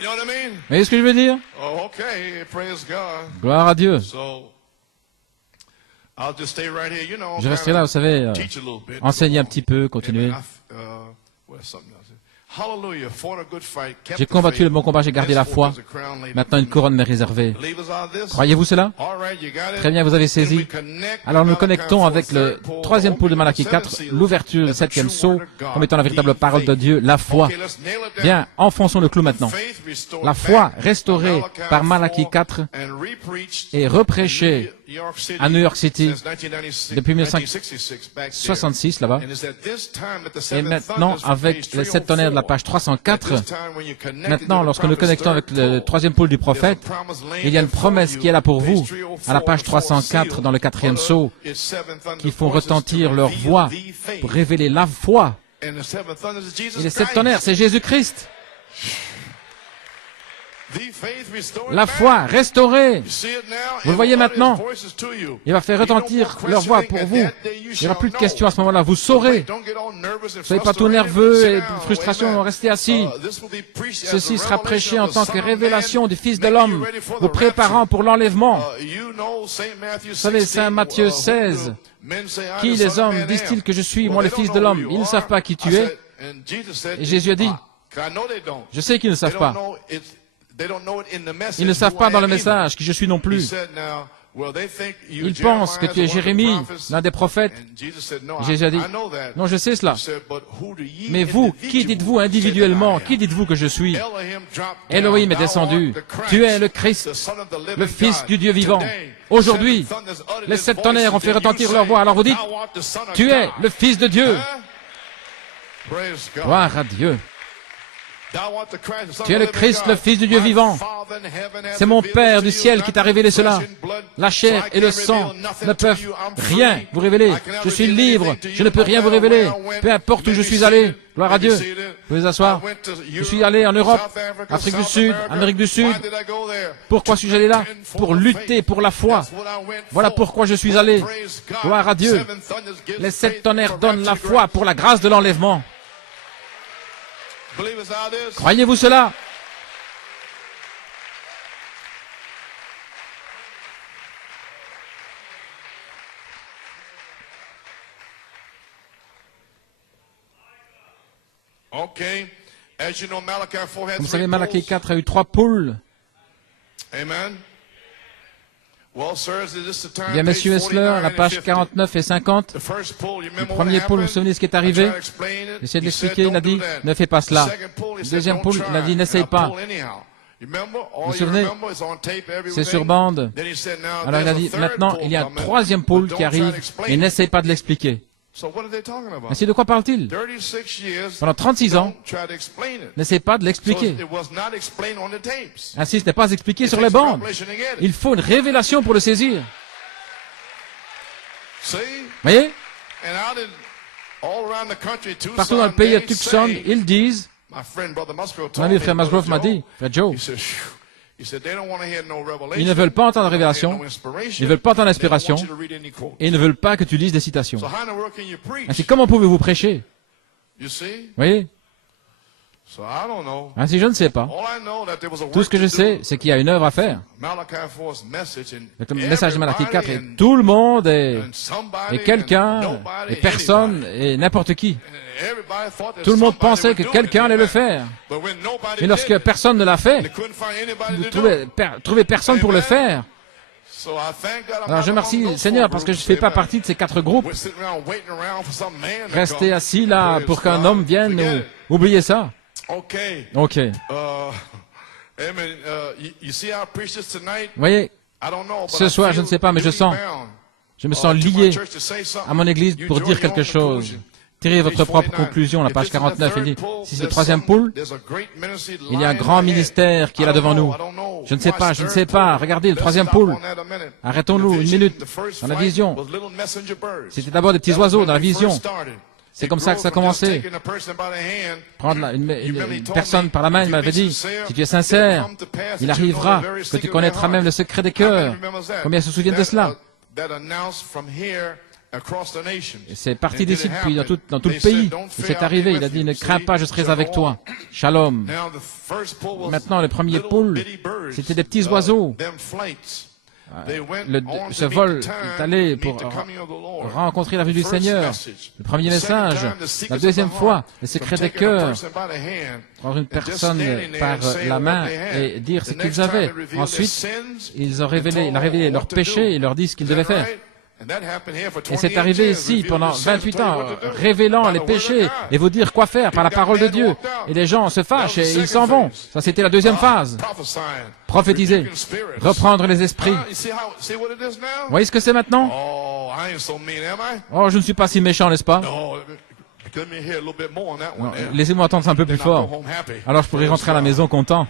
Vous voyez ce que je veux dire? Gloire à Dieu. Je resterai là, vous savez, enseigner un petit peu, continuer. J'ai combattu le bon combat, j'ai gardé la foi. Maintenant, une couronne m'est réservée. Croyez-vous cela? Très bien, vous avez saisi. Alors, nous connectons avec le troisième pôle de Malachie 4, l'ouverture du septième sceau, comme étant la véritable parole de Dieu, la foi. Bien, enfonçons le clou maintenant. La foi restaurée par Malachie 4 et reprêchée à New York City depuis 1966 là-bas. Et maintenant, avec les 7 tonnerres de la page 304, maintenant, lorsque nous connectons avec le troisième pôle du prophète, il y a une promesse qui est là pour vous, à la page 304 dans le quatrième sceau, qui font retentir leur voix pour révéler la foi. Et les 7 tonnerres, c'est Jésus-Christ. La foi restaurée. Vous le voyez maintenant. Il va faire retentir leur voix pour vous. Il n'y aura plus de questions à ce moment-là. Vous saurez. Ne soyez pas tout nerveux et frustration. Restez assis. Ceci sera prêché en tant que révélation du Fils de l'homme, vous préparant pour l'enlèvement. Vous savez, Saint Matthieu 16. Qui les hommes disent-ils que je suis, moi le Fils de l'homme? Ils ne savent pas qui tu es. Et Jésus a dit, je sais qu'ils ne savent pas. Ils ne savent pas dans le message qui je suis non plus. Ils pensent que tu es Jérémie, l'un des prophètes. Jésus a dit, non, je sais cela. Mais vous, qui dites-vous individuellement, qui dites-vous que je suis? Elohim est descendu. Tu es le Christ, le Fils du Dieu vivant. Aujourd'hui, les 7 tonnerres ont fait retentir leur voix. Alors vous dites, tu es le Fils de Dieu. Gloire à Dieu. Tu es le Christ, le Fils du Dieu vivant. C'est mon Père du ciel qui t'a révélé cela. La chair et le sang ne peuvent rien vous révéler. Je suis libre, je ne peux rien vous révéler. Peu importe où je suis allé. Gloire à Dieu. Vous pouvez vous asseoir. Je suis allé en Europe, Afrique du Sud, Amérique du Sud. Pourquoi suis-je allé là? Pour lutter pour la foi. Voilà pourquoi je suis allé. Gloire à Dieu. Les 7 tonnerres donnent la foi pour la grâce de l'enlèvement. Croyez-vous cela? Comme vous savez, Malachie 4 a eu 3 poules. Bien, messieurs Hessler, la page 49 et 50. Le premier poule, vous vous souvenez de ce qui est arrivé? J'essaie de l'expliquer, il a dit, ne fais pas cela. Le deuxième poule, il a dit, n'essaye pas. Vous vous souvenez? C'est sur bande. Alors il a dit, maintenant, il y a un troisième poule qui arrive, et n'essaye pas de l'expliquer. Ainsi, de quoi parle-t-il? Pendant 36 ans, n'essaie pas de l'expliquer. Ainsi, ce n'est pas expliqué sur les bandes. Il faut une révélation pour le saisir. Voyez? Partout dans le pays de Tucson, ils disent, mon ami frère Musgrove m'a dit, frère Joe, ils ne veulent pas entendre la révélation, ils ne veulent pas entendre l'inspiration, et ils ne veulent pas que tu lises des citations. Ainsi, comment pouvez-vous prêcher? Vous voyez? Ainsi, je ne sais pas. Tout ce que je sais, c'est qu'il y a une œuvre à faire. Le message de Malachie 4 est tout le monde, et quelqu'un, et personne, et n'importe qui. Tout le monde pensait que quelqu'un allait le faire. Et lorsque personne ne l'a fait, vous trouvez personne pour le faire. Alors je remercie le Seigneur parce que je ne fais pas partie de ces 4 groupes. Restez assis là pour qu'un homme vienne ou oubliez ça. Ok. Vous voyez, ce soir, je ne sais pas, mais je me sens lié à mon église pour dire quelque chose. Tirez votre propre conclusion, la page 49, il dit, si c'est le troisième poule, il y a un grand ministère qui est là devant nous. Je ne sais pas, regardez le troisième poule. Arrêtons-nous une minute dans la vision. C'était d'abord des petits oiseaux dans la vision. C'est comme ça que ça a commencé. Prendre une personne par la main, il m'avait dit, si tu es sincère, il arrivera que tu connaîtras même le secret des cœurs. Combien se souviennent de cela? Et c'est parti d'ici depuis dans tout le pays. Et c'est arrivé, il a dit, ne crains pas, je serai avec toi. Shalom. Maintenant, le premier poule, c'était des petits oiseaux. Ce vol est allé pour rencontrer la vue du Seigneur. Le premier message. La deuxième fois, le secret des cœurs. Prendre une personne par la main et dire ce qu'ils avaient. Ensuite, il a révélé leurs péchés et leur dit ce qu'ils devaient faire. Et c'est arrivé ici pendant 28 ans, révélant les péchés et vous dire quoi faire par la parole de Dieu. Et les gens se fâchent et ils s'en vont. Ça, c'était la deuxième phase. Prophétiser, reprendre les esprits. Vous voyez ce que c'est maintenant? Oh, je ne suis pas si méchant, n'est-ce pas? Laissez-moi entendre ça un peu plus fort. Alors je pourrais rentrer à la maison content.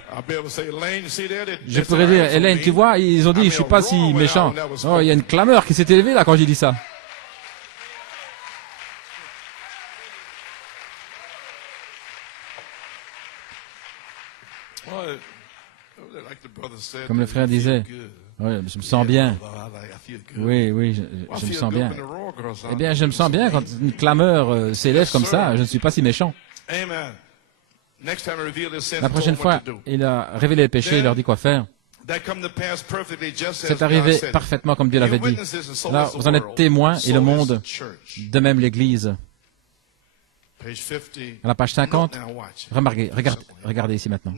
Je pourrais dire, Hélène, tu vois, ils ont dit, je suis pas si méchant. Oh, il y a une clameur qui s'est élevée là quand j'ai dit ça. Comme le frère disait, oui, je me sens bien. Oui, je me sens bien. Eh bien, je me sens bien quand une clameur s'élève comme ça. Je ne suis pas si méchant. La prochaine fois, il a révélé les péchés, il leur dit quoi faire. C'est arrivé parfaitement comme Dieu l'avait dit. Là, vous en êtes témoins et le monde, de même l'Église. À la page 50, regardez ici maintenant.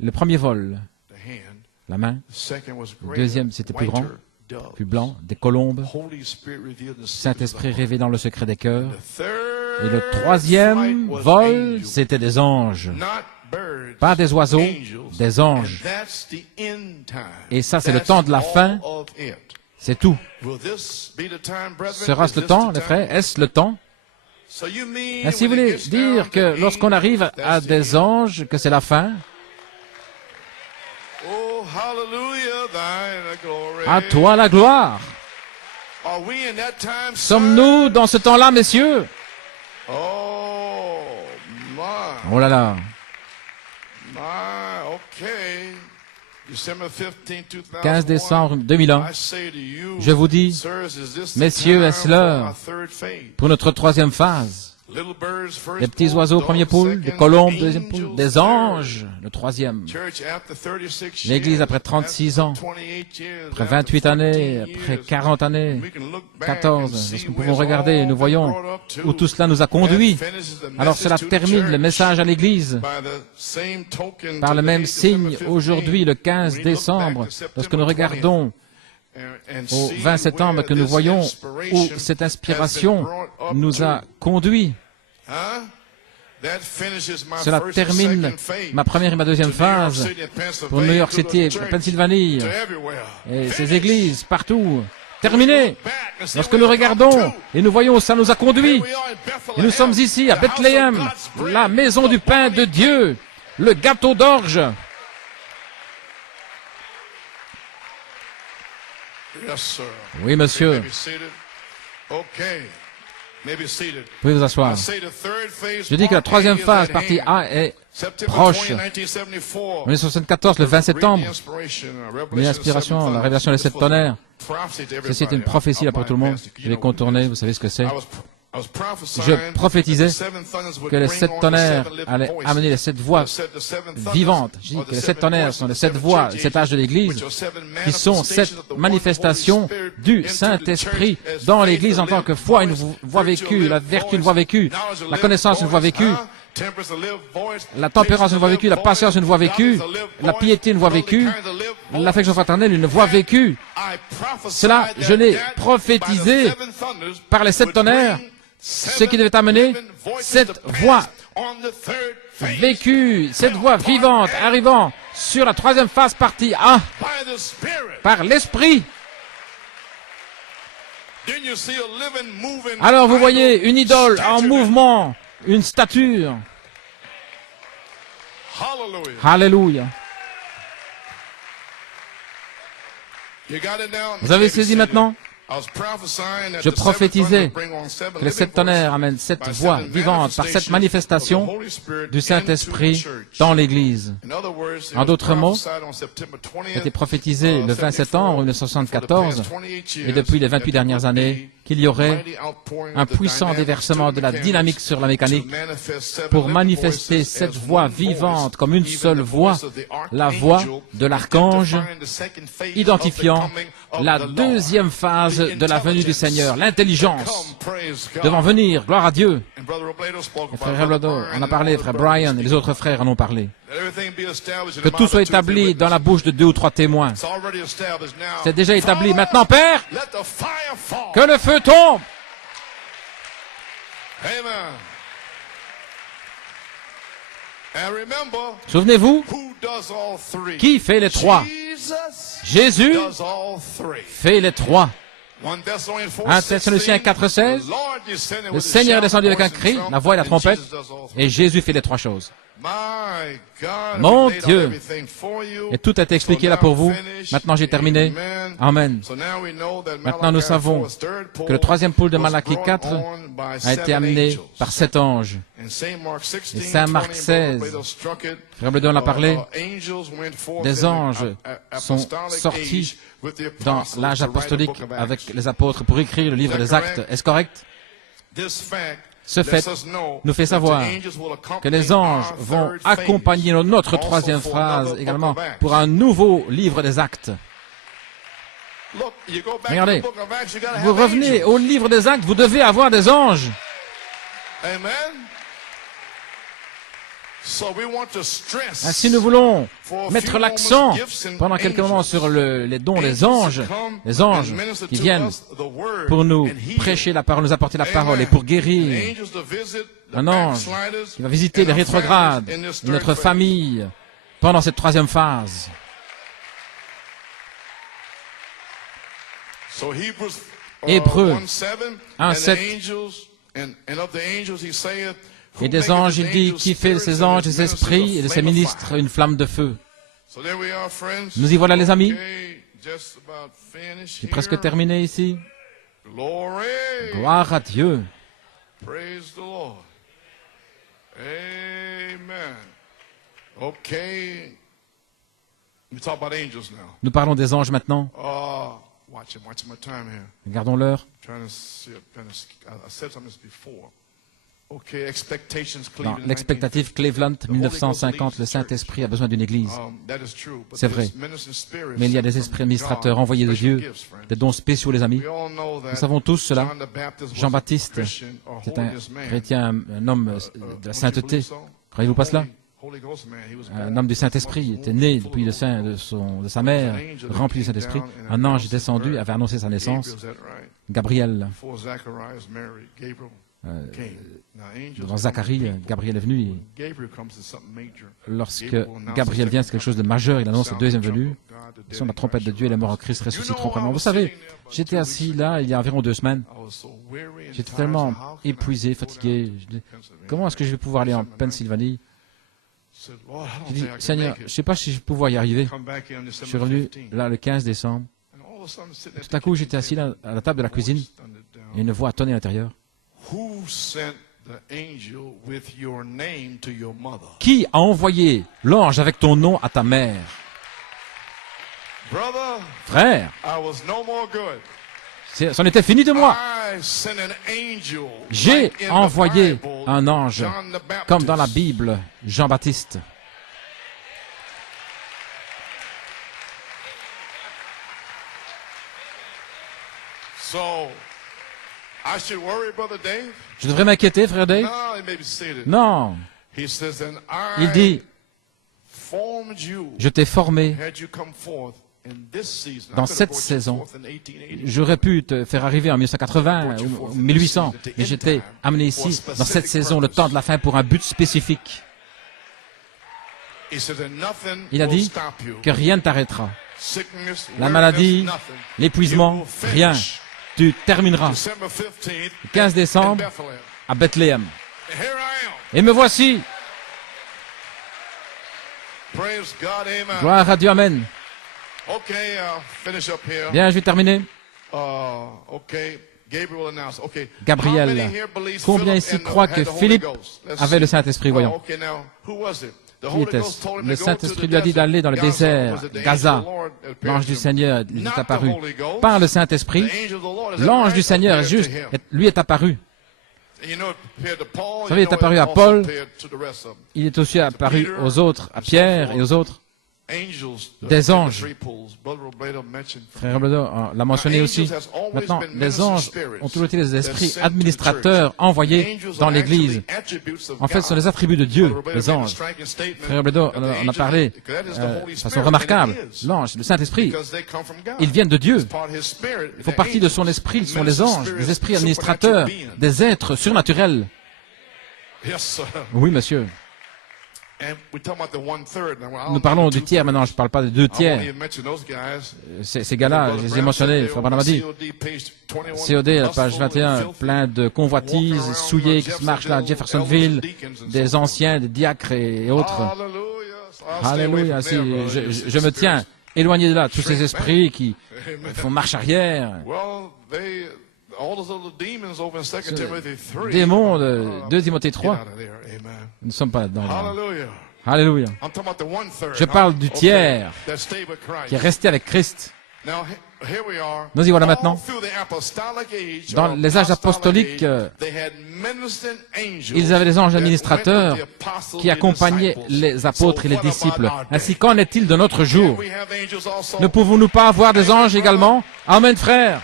Le premier vol, la main. Le deuxième, c'était plus grand, plus blanc, des colombes. Saint-Esprit révélé dans le secret des cœurs. Et le troisième vol, c'était des anges. Pas des oiseaux, des anges. Et ça, c'est le temps de la fin. C'est tout. Sera-ce le temps, les frères? Est-ce le temps? Ainsi, vous voulez dire que lorsqu'on arrive à des anges, que c'est la fin? À toi la gloire. Sommes-nous dans ce temps-là, messieurs? Oh là là. 15 décembre 2001, je vous dis, messieurs, est-ce l'heure pour notre troisième phase? Les petits oiseaux, premier poule, des colombes, deuxième poule, des anges, le troisième. L'Église, après 36 ans, après 28 années, après 40 années, 14, lorsque nous pouvons regarder, nous voyons où tout cela nous a conduits. Alors cela termine le message à l'Église par le même signe aujourd'hui, le 15 décembre, lorsque nous regardons au 20 septembre, que nous voyons où cette inspiration nous a conduits. Cela termine ma première et ma deuxième phase pour New York City, Pennsylvanie, et ces églises partout. Terminé. Lorsque nous regardons et nous voyons où ça nous a conduits, et nous sommes ici à Bethléem, la maison du pain de Dieu, le gâteau d'orge. Oui, monsieur. Vous pouvez vous asseoir. Je dis que la troisième phase, partie A, est proche. 1974, le 20 septembre, l'inspiration, la révélation des 7 tonnerres. Ceci est une prophétie là pour tout le monde. Je l'ai contournée, vous savez ce que c'est. Je prophétisais que les 7 tonnerres allaient amener les 7 voix vivantes. Je dis que les 7 tonnerres sont les 7 voix, le 7 âges de l'Église, qui sont 7 manifestations du Saint-Esprit dans l'Église en tant que foi, une voix vécue, la vertu, une voix vécue, la connaissance, une voix vécue, la tempérance, une voix vécue, la patience, une voix vécue, la piété, une voix vécue, l'affection fraternelle, une voix vécue. Cela, je l'ai prophétisé par les 7 tonnerres, ce qui devait amener cette voix vécue, cette voix vivante, arrivant sur la troisième phase partie A, par l'Esprit. Alors vous voyez une idole en mouvement, une stature. Alléluia. Vous avez saisi maintenant? Je prophétisais que les 7 tonnerres amènent 7 voix vivantes par cette manifestation du Saint-Esprit dans l'Église. En d'autres mots, a été prophétisé le 20 septembre 1974 et depuis les 28 dernières années qu'il y aurait un puissant déversement de la dynamique sur la mécanique pour manifester cette voix vivante comme une seule voix, la voix de l'archange, identifiant la deuxième phase de la venue du Seigneur, l'intelligence devant venir, gloire à Dieu. Le frère Robledo en a parlé, frère Brian et les autres frères en ont parlé. Que tout soit établi dans la bouche de 2 ou 3 témoins. C'est déjà établi. Maintenant, Père, que le feu tombe. Souvenez-vous, qui fait les 3? Jésus fait les 3. 1 Thessaloniciens 4,16, le Seigneur est descendu avec un cri, la voix et la trompette, et Jésus fait les 3 choses. Mon Dieu. Et tout a été expliqué là pour vous. Maintenant, j'ai terminé. Amen. Maintenant, nous savons que le troisième poule de Malachie 4 a été amené par 7 anges. Et Saint Marc 16, Frère Bledon l'a parlé, des anges sont sortis dans l'âge apostolique avec les apôtres pour écrire le livre des Actes. Est-ce correct? Ce fait nous fait savoir que les anges vont accompagner notre troisième phrase également pour un nouveau livre des Actes. Regardez, vous revenez au livre des Actes, vous devez avoir des anges. Ainsi, nous voulons mettre l'accent pendant quelques moments sur les dons des anges qui viennent pour nous prêcher la parole, nous apporter la parole et pour guérir. Un ange qui va visiter les rétrogrades de notre famille pendant cette troisième phase. Hébreux 1:7. Et des anges, il dit, qui fait de ces anges des esprits et de ses ministres une flamme de feu. Nous y voilà, les amis. J'ai presque terminé ici. Gloire à Dieu. Nous parlons des anges maintenant. Regardons l'heure. Dans l'expectative Cleveland, 1950, le Saint-Esprit a besoin d'une église. C'est vrai. Mais il y a des esprits administrateurs envoyés de Dieu, des dons spéciaux, les amis. Nous savons tous cela. Jean-Baptiste, c'est un chrétien, un homme de la sainteté. Croyez-vous pas cela? Un homme du Saint-Esprit était né depuis le sein de sa mère, rempli du Saint-Esprit. Un ange est descendu, avait annoncé sa naissance. Gabriel. Devant Zacharie, Gabriel est venu. Lorsque Gabriel vient, c'est quelque chose de majeur. Il annonce la deuxième venue. Son la trompette de Dieu et les morts en Christ ressusciteront premièrement. Vous savez, j'étais assis là il y a environ 2 semaines. J'étais tellement épuisé, fatigué. Je dis, comment est-ce que je vais pouvoir aller en Pennsylvanie? J'ai dit, Seigneur, je ne sais pas si je vais pouvoir y arriver. Je suis revenu là le 15 décembre. Tout à coup, j'étais assis là à la table de la cuisine et une voix a tonné à l'intérieur. Qui a envoyé l'ange avec ton nom à ta mère? Frère, c'en était fini de moi. J'ai envoyé un ange, comme dans la Bible, Jean-Baptiste. Je devrais m'inquiéter, frère Dave? Non. Il dit, je t'ai formé dans cette saison. J'aurais pu te faire arriver en 1980 ou 1800, mais j'étais amené ici dans cette saison, le temps de la fin, pour un but spécifique. Il a dit que rien ne t'arrêtera. La maladie, l'épuisement, rien. Tu termineras le 15 décembre à Bethléem. Et me voici. Gloire à Dieu, amen. Bien, je vais terminer. Gabriel. Combien ici croient que Philippe avait le Saint-Esprit, voyons. Qui était-ce? Le Saint-Esprit lui a dit d'aller dans le désert, Gaza. L'ange du Seigneur lui est apparu. Par le Saint-Esprit, l'ange du Seigneur juste lui est apparu. Vous savez, il est apparu à Paul, il est aussi apparu aux autres, à Pierre et aux autres. Des anges. Frère Bledon l'a mentionné aussi. Maintenant, les anges ont toujours été des esprits administrateurs envoyés dans l'Église. En fait, ce sont les attributs de Dieu, les anges. Frère Bledon en a parlé de façon remarquable. L'ange, le Saint-Esprit, ils viennent de Dieu. Ils font partie de son esprit, ils sont les anges, les esprits administrateurs, des êtres surnaturels. Oui, monsieur. Nous parlons du tiers maintenant, je ne parle pas des 2 tiers. Ces gars-là, je les ai mentionnés, Frère Branham a dit. COD, la page 21, plein de convoitises souillées qui se marchent là à Jeffersonville, des anciens, des diacres et autres. Alléluia, si, je me tiens éloigné de là, tous ces esprits qui font marche arrière. Démons de 2 Timothée 3, nous ne sommes pas là-dedans. Alléluia. Je parle du tiers qui est resté avec Christ. Nous y voilà maintenant. Dans les âges apostoliques, ils avaient des anges administrateurs qui accompagnaient les apôtres et les disciples. Ainsi, qu'en est-il de notre jour? Ne pouvons-nous pas avoir des anges également? Amen, frère.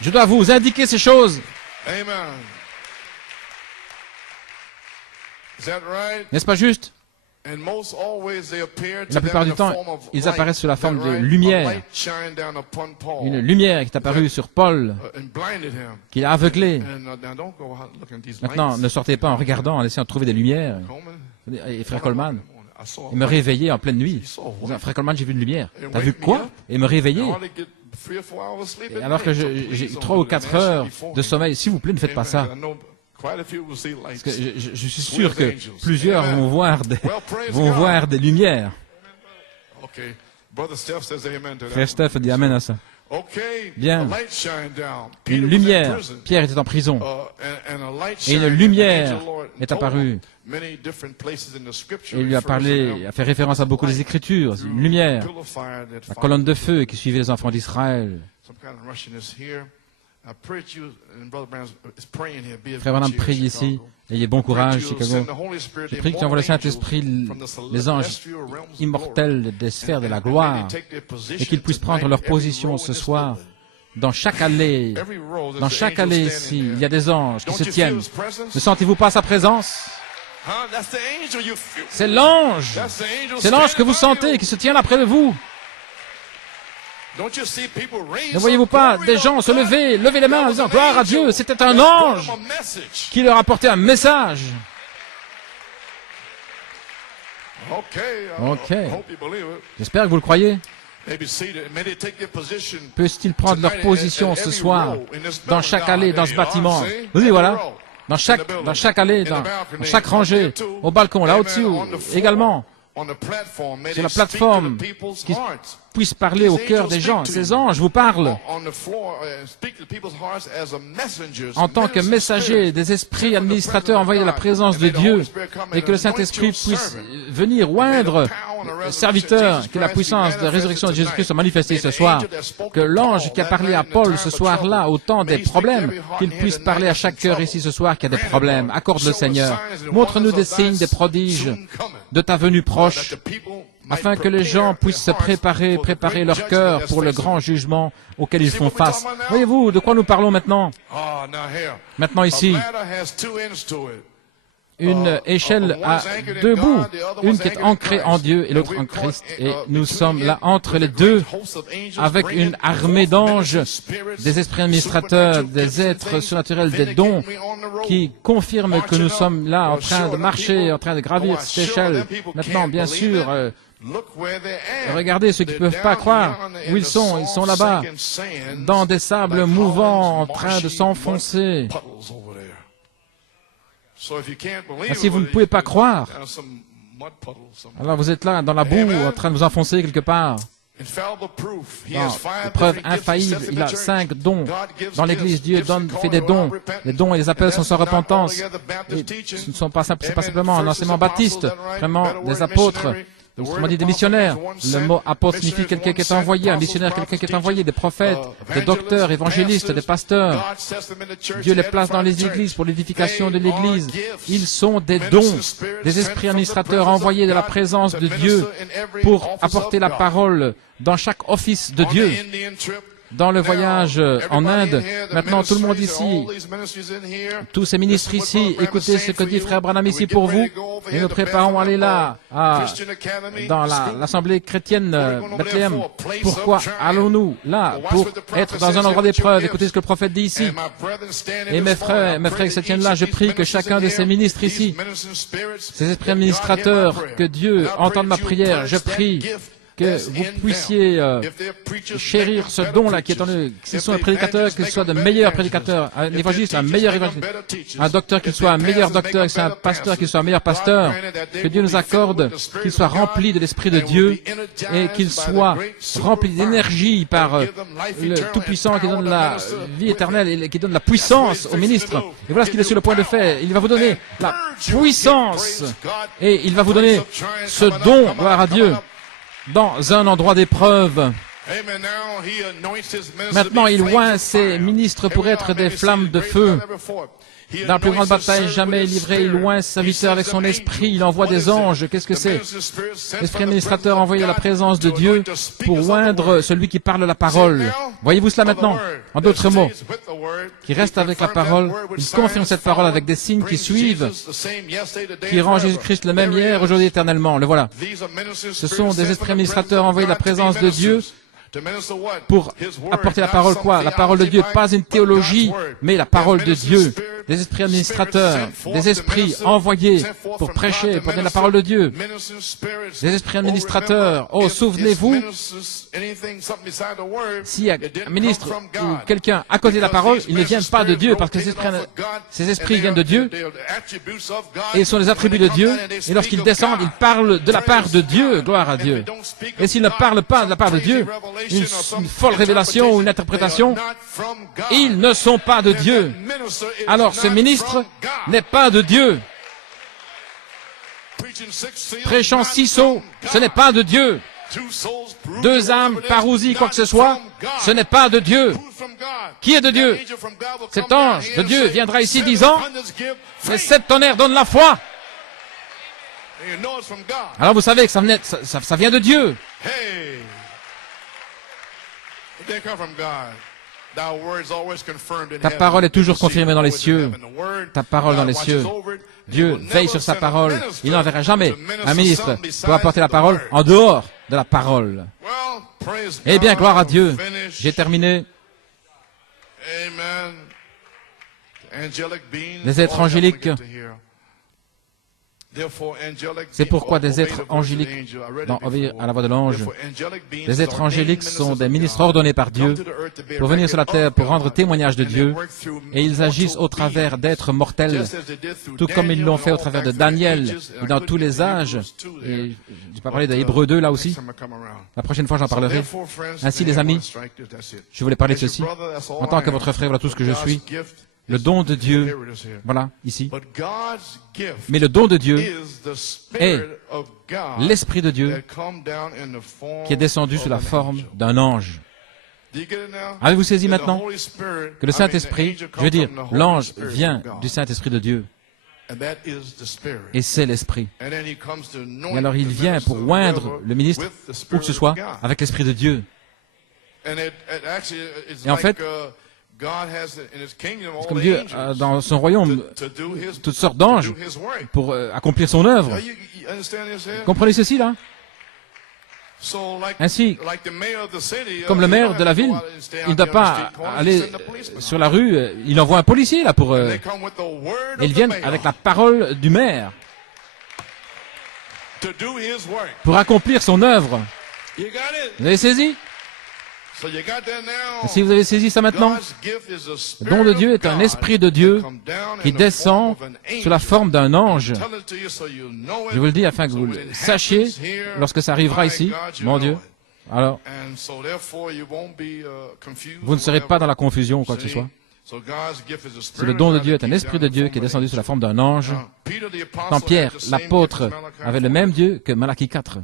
Je dois vous indiquer ces choses. N'est-ce pas juste? La plupart du temps, ils apparaissent sous la forme de lumière. Une lumière qui est apparue sur Paul, qui l'a aveuglé. Maintenant, ne sortez pas en regardant, en essayant de trouver des lumières. Et frère Coleman, il me réveillait en pleine nuit. Frère Coleman, j'ai vu une lumière. T'as vu quoi? Et me réveiller. Et alors que j'ai 3 ou 4 heures de sommeil, s'il vous plaît, ne faites pas ça. Parce que je suis sûr que plusieurs vont voir des lumières. Frère Steph dit Amen à ça. Bien. Une lumière. Pierre était en prison. Et une lumière est apparue. Et il lui a parlé, a fait référence à beaucoup des Écritures. Une lumière. La colonne de feu qui suivait les enfants d'Israël. Frère Branham prie ici, ayez bon courage, Chicago. Je prie que tu envoies le Saint-Esprit, les anges immortels des sphères de la gloire, et qu'ils puissent prendre leur position ce soir. Dans chaque allée ici, il y a des anges qui se tiennent. Ne sentez-vous pas sa présence? C'est l'ange que vous sentez qui se tient là près de vous. Ne voyez-vous pas des gens se lever les mains en disant gloire à Dieu, c'était un ange qui leur apportait un message. Ok. J'espère que vous le croyez. Peuvent-ils prendre leur position ce soir dans chaque allée, dans ce bâtiment? Oui, voilà. Dans chaque allée, dans chaque rangée, au balcon, là au-dessus également. Sur la plateforme qui puisse parler au cœur des gens. Ces anges vous parlent en tant que messagers des esprits administrateurs envoyés à la présence de Dieu, et que le Saint-Esprit puisse venir oindre le serviteur, que la puissance de la résurrection de Jésus-Christ soit manifestée ce soir, que l'ange qui a parlé à Paul ce soir-là au temps des problèmes, qu'il puisse parler à chaque cœur ici ce soir qui a des problèmes. Accorde le Seigneur. Montre-nous des signes, des prodiges de ta venue proche, afin que les gens puissent se préparer leur cœur pour le grand jugement auquel ils font face. Voyez-vous de quoi nous parlons maintenant? Maintenant ici, une échelle à 2 bouts, une qui est ancrée en Dieu et l'autre en Christ. Et nous sommes là entre les deux, avec une armée d'anges, des esprits administrateurs, des êtres surnaturels, des dons, qui confirment que nous sommes là en train de marcher, en train de gravir cette échelle. Maintenant, bien sûr, regardez ceux qui ne peuvent pas croire où ils sont là-bas, dans des sables mouvants, en train de s'enfoncer. Si vous ne pouvez pas croire, alors vous êtes là dans la boue, en train de vous enfoncer quelque part. Preuve infaillible, il a 5 dons. Dans l'Église, Dieu fait des dons. Les dons et les appels sont sans repentance. Et ce ne sont pas, c'est pas simplement un enseignement baptiste, vraiment des apôtres. Autrement dit, des missionnaires. Le mot apôtre signifie quelqu'un qui est envoyé, un missionnaire, quelqu'un qui est envoyé, des prophètes, des docteurs, évangélistes, des pasteurs. Dieu les place dans les églises pour l'édification de l'église. Ils sont des dons, des esprits administrateurs envoyés de la présence de Dieu pour apporter la parole dans chaque office de Dieu. dans le voyage en Inde. Maintenant, tout le monde ici, tous ces ministres ici, écoutez ce que dit Frère Branham ici pour vous. Et nous préparons à aller là, dans l'Assemblée chrétienne Bethléem. Pourquoi allons-nous là? Pour être dans un endroit d'épreuve. Écoutez ce que le prophète dit ici. Et mes frères qui se tiennent là, je prie que chacun de ces ministres ici, ces esprits administrateurs, que Dieu entende ma prière. Je prie que vous puissiez chérir ce don-là qui est en eux. S'ils sont un prédicateur, qu'ils soient de meilleurs prédicateurs, un évangéliste, un meilleur évangéliste, un docteur, qu'il soit un meilleur docteur, que soit un pasteur, qu'il soit un meilleur pasteur, que Dieu nous accorde, qu'il soit rempli de l'Esprit de Dieu et qu'il soit rempli d'énergie par le Tout-Puissant qui donne la vie éternelle et qui donne la puissance au ministre. Et voilà ce qu'il est sur le point de faire. Il va vous donner la puissance et il va vous donner ce don, gloire à Dieu, dans un endroit d'épreuve. Maintenant, il oint ses ministres pour être des flammes de feu. Dans la plus grande bataille jamais livrée, il oint ses serviteurs avec son esprit. Il envoie des anges. Qu'est-ce que c'est? L'esprit administrateur envoyé à la présence de Dieu pour oindre celui qui parle la parole. Voyez-vous cela maintenant? En d'autres mots, qui reste avec la parole, il confirme cette parole avec des signes qui suivent, qui rend Jésus-Christ le même hier, aujourd'hui, éternellement. Le voilà. Ce sont des esprits administrateurs envoyés de la présence de Dieu pour apporter la parole quoi? La parole de Dieu, pas une théologie, mais la parole de Dieu. Des esprits administrateurs, des esprits envoyés pour prêcher, pour donner la parole de Dieu. Des esprits administrateurs. Oh, souvenez-vous, s'il y a un ministre ou quelqu'un à côté de la parole, ils ne viennent pas de Dieu, parce que ces esprits viennent de Dieu, et ils sont les attributs de Dieu, et lorsqu'ils descendent, ils parlent de la part de Dieu, gloire à Dieu. Et s'ils ne parlent pas de la part de Dieu, une folle révélation ou une interprétation, ils ne sont pas de Dieu. Alors ce ministre n'est pas de Dieu. Prêchant 6 sceaux, ce n'est pas de Dieu. 2 âmes, parousie, quoi que ce soit, ce n'est pas de Dieu. Qui est de Dieu? Cet ange de Dieu viendra ici disant, mais 7 tonnerres donnent la foi. Alors vous savez que ça vient de Dieu. Ta parole est toujours confirmée dans les cieux. Ta parole dans les cieux. Dieu veille sur sa parole. Il n'enverra jamais un ministre pour apporter la parole en dehors de la parole. Eh bien, gloire à Dieu. J'ai terminé. Les êtres angéliques. C'est pourquoi des êtres angéliques, dans Obéir à la voix de l'ange, les êtres angéliques sont des ministres ordonnés par Dieu pour venir sur la terre, pour rendre témoignage de Dieu, et ils agissent au travers d'êtres mortels, tout comme ils l'ont fait au travers de Daniel, et dans tous les âges. Et je vais pas parler d'Hébreux 2 là aussi. La prochaine fois, j'en parlerai. Ainsi, les amis, je voulais parler de ceci. En tant que votre frère, voilà tout ce que je suis. Le don de Dieu, voilà, ici. Mais le don de Dieu est l'Esprit de Dieu qui est descendu sous la forme d'un ange. Avez-vous saisi maintenant que le Saint-Esprit, je veux dire, l'ange vient du Saint-Esprit de Dieu. Et c'est l'Esprit. Et alors il vient pour oindre le ministre, où que ce soit, avec l'Esprit de Dieu. Et en fait, c'est comme Dieu a dans son royaume toutes sortes d'anges pour accomplir son œuvre. Comprenez ceci là? Ainsi, comme le maire de la ville, il ne doit pas aller sur la rue, il envoie un policier là pour... et ils viennent avec la parole du maire pour accomplir son œuvre. Vous avez saisi? Et si vous avez saisi ça maintenant, le don de Dieu est un esprit de Dieu qui descend sous la forme d'un ange. Je vous le dis afin que vous le sachiez lorsque ça arrivera ici, mon Dieu. Alors, vous ne serez pas dans la confusion ou quoi que ce soit. Si le don de Dieu est un esprit de Dieu qui est descendu sous la forme d'un ange, quand Pierre, l'apôtre, avait le même Dieu que Malachie 4.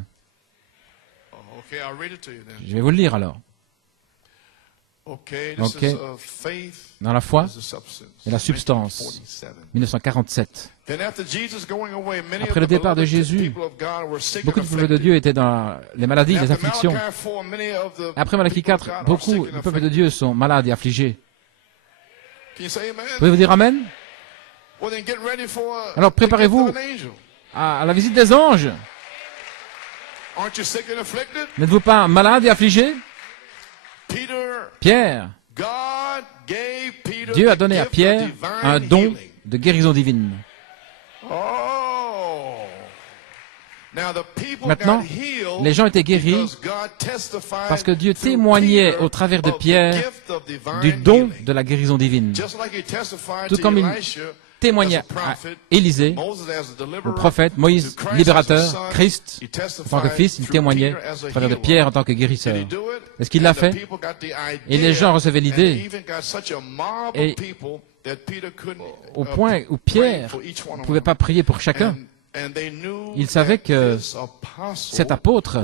Je vais vous le lire alors. Ok. Dans la foi et la substance. 1947. Après le départ de Jésus, beaucoup du peuple de Dieu étaient dans les maladies, les afflictions. Après Malachie 4, beaucoup du peuple de Dieu sont malades et affligés. Pouvez-vous dire Amen? Alors préparez-vous à la visite des anges. N'êtes-vous pas malade et affligé? Pierre, Dieu a donné à Pierre un don de guérison divine. Maintenant, les gens étaient guéris parce que Dieu témoignait au travers de Pierre du don de la guérison divine. Tout comme il témoignait à Élisée, le prophète, Moïse, libérateur, Christ, en tant que fils, il témoignait au travers de Pierre en tant que guérisseur. Est-ce qu'il l'a fait? Et les gens recevaient l'idée, et au point où Pierre ne pouvait pas prier pour chacun. Ils savaient que cet apôtre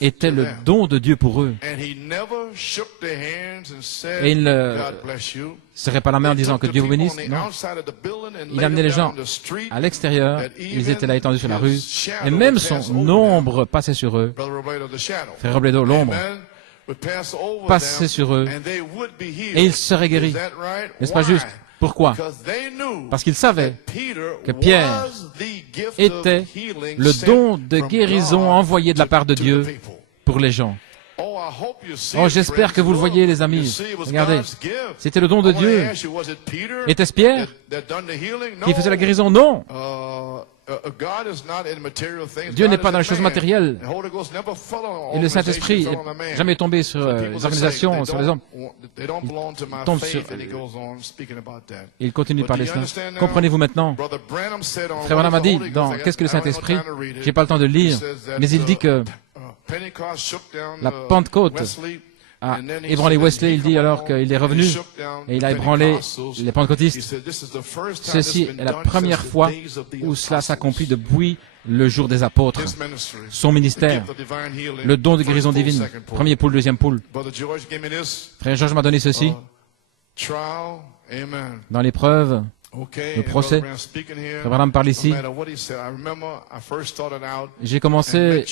était le don de Dieu pour eux. Et il ne serrait pas la main en disant que Dieu vous bénisse. Non. Il amenait les gens à l'extérieur. Ils étaient là étendus sur la rue. Et même son ombre passait sur eux. Frère Robledo, l'ombre passait sur eux. Et ils seraient guéris. N'est-ce pas juste? Pourquoi? Parce qu'ils savaient que Pierre était le don de guérison envoyé de la part de Dieu pour les gens. Oh, j'espère que vous le voyez, les amis. Regardez, c'était le don de Dieu. Était-ce Pierre qui faisait la guérison? Non. Dieu n'est pas dans les choses matérielles. Et le Saint-Esprit n'est jamais tombé sur les organisations, sur les hommes. Il tombe sur... Il continue de parler cela. Comprenez-vous maintenant? Frère Branham a dit, dans Qu'est-ce que le Saint-Esprit? J'ai pas le temps de le lire, mais il dit que la Pentecôte a ébranlé Wesley. Il dit alors qu'il est revenu et il a ébranlé les pentecôtistes. Ceci est la première fois où cela s'accomplit depuis le jour des apôtres. Son ministère, le don de guérison divine, premier poule, deuxième poule. Frère Georges m'a donné ceci. Dans l'épreuve, le procès, Frère Branham parle ici. J'ai commencé,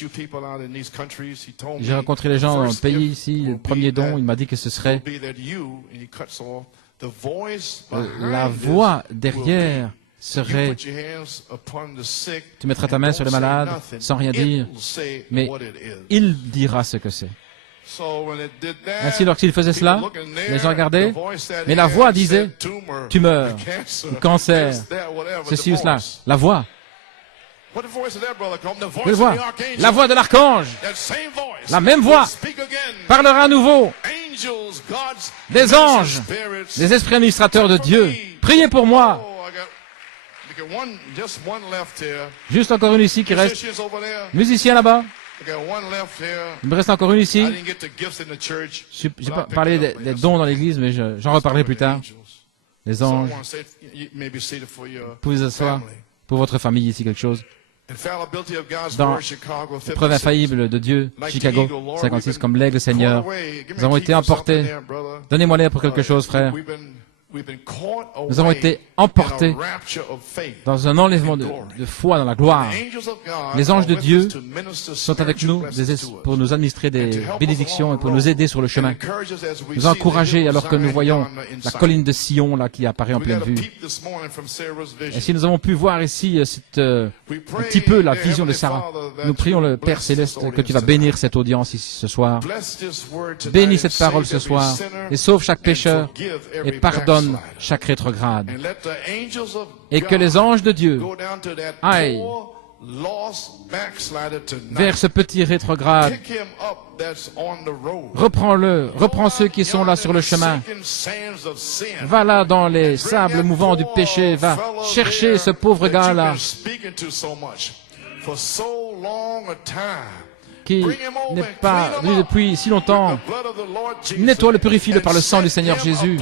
j'ai rencontré les gens dans le pays ici, le premier don, il m'a dit que ce serait la voix derrière serait, tu mettras ta main sur les malades sans rien dire, mais il dira ce que c'est. Ainsi, lorsqu'il faisait cela, les gens regardaient, mais la voix disait tumeur, cancer, ceci ou cela. La voix. La voix de l'archange, la même voix, parlera à nouveau. Des anges, des esprits administrateurs de Dieu. Priez pour moi. Juste encore une ici qui reste. Musicien là-bas. Il me reste encore une ici. Je n'ai pas parlé des dons dans l'église, mais j'en reparlerai plus tard. Les anges. Vous pouvez vous asseoir pour votre famille ici quelque chose. Dans l'épreuve infaillible de Dieu, Chicago 56, comme l'aigle Seigneur, nous avons été emportés. Donnez-moi l'air pour quelque chose, frère. Nous avons été emportés dans un enlèvement de foi dans la gloire. Les anges de Dieu sont avec nous pour nous administrer des bénédictions et pour nous aider sur le chemin. Nous encourager alors que nous voyons la colline de Sion là qui apparaît en pleine vue. Et si nous avons pu voir ici un petit peu la vision de Sarah, nous prions le Père Céleste que tu vas bénir cette audience ici ce soir. Bénis cette parole ce soir et sauve chaque pécheur et pardonne chaque rétrograde. Et que les anges de Dieu aillent vers ce petit rétrograde. Reprends-le, reprends ceux qui sont là sur le chemin. Va là dans les sables mouvants du péché, va chercher ce pauvre gars-là qui n'est pas venu depuis si longtemps. Nettoie-le, purifie-le par le sang du Seigneur Jésus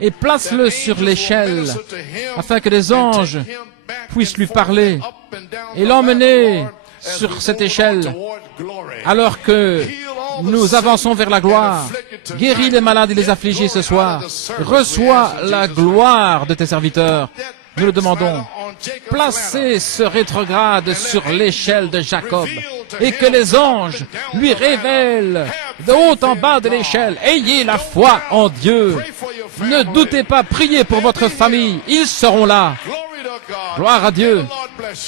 et place-le sur l'échelle afin que les anges puissent lui parler et l'emmener sur cette échelle, alors que nous avançons vers la gloire. Guéris les malades et les affligés ce soir. Reçois la gloire de tes serviteurs. Nous le demandons. Placez ce rétrograde sur l'échelle de Jacob et que les anges lui révèlent de haut en bas de l'échelle. Ayez la foi en Dieu. Ne doutez pas, priez pour votre famille. Ils seront là. Gloire à Dieu.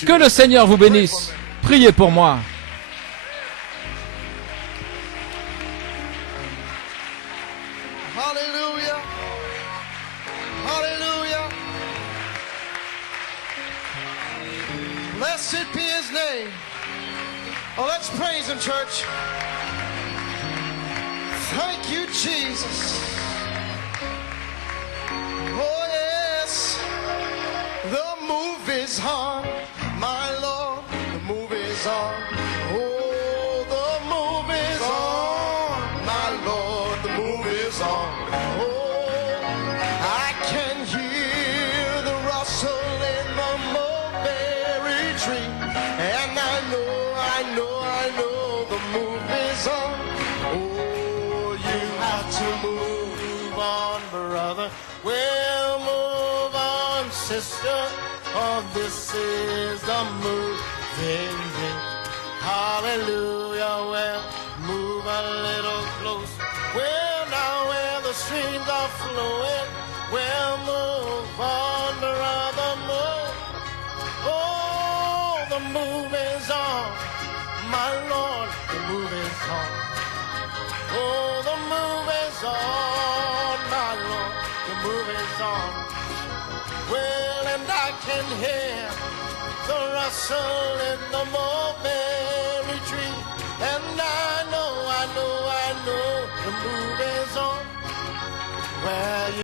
Que le Seigneur vous bénisse. Priez pour moi. Hallelujah. Hallelujah. Blessed be his name. Oh, let's praise him, church. Thank you, Jesus. Oh, yes. The move is on, my Lord. The move is on. Oh, the move is on, my Lord. The move is on. Oh, I can hear the rustle in the mulberry tree, and I know the move is on. Oh, you have to move on, brother. Well, move on, sister. Oh, this is the moving thing. Hallelujah. Well, move a little closer. Well, now where the streams are flowing. Well, move on, brother, move. Oh, the move is on. My Lord, the move is on. Oh, the move is on. My Lord, the move is on. Well, and I can hear the rustle in the mulberry tree. And I know the move is on. Well,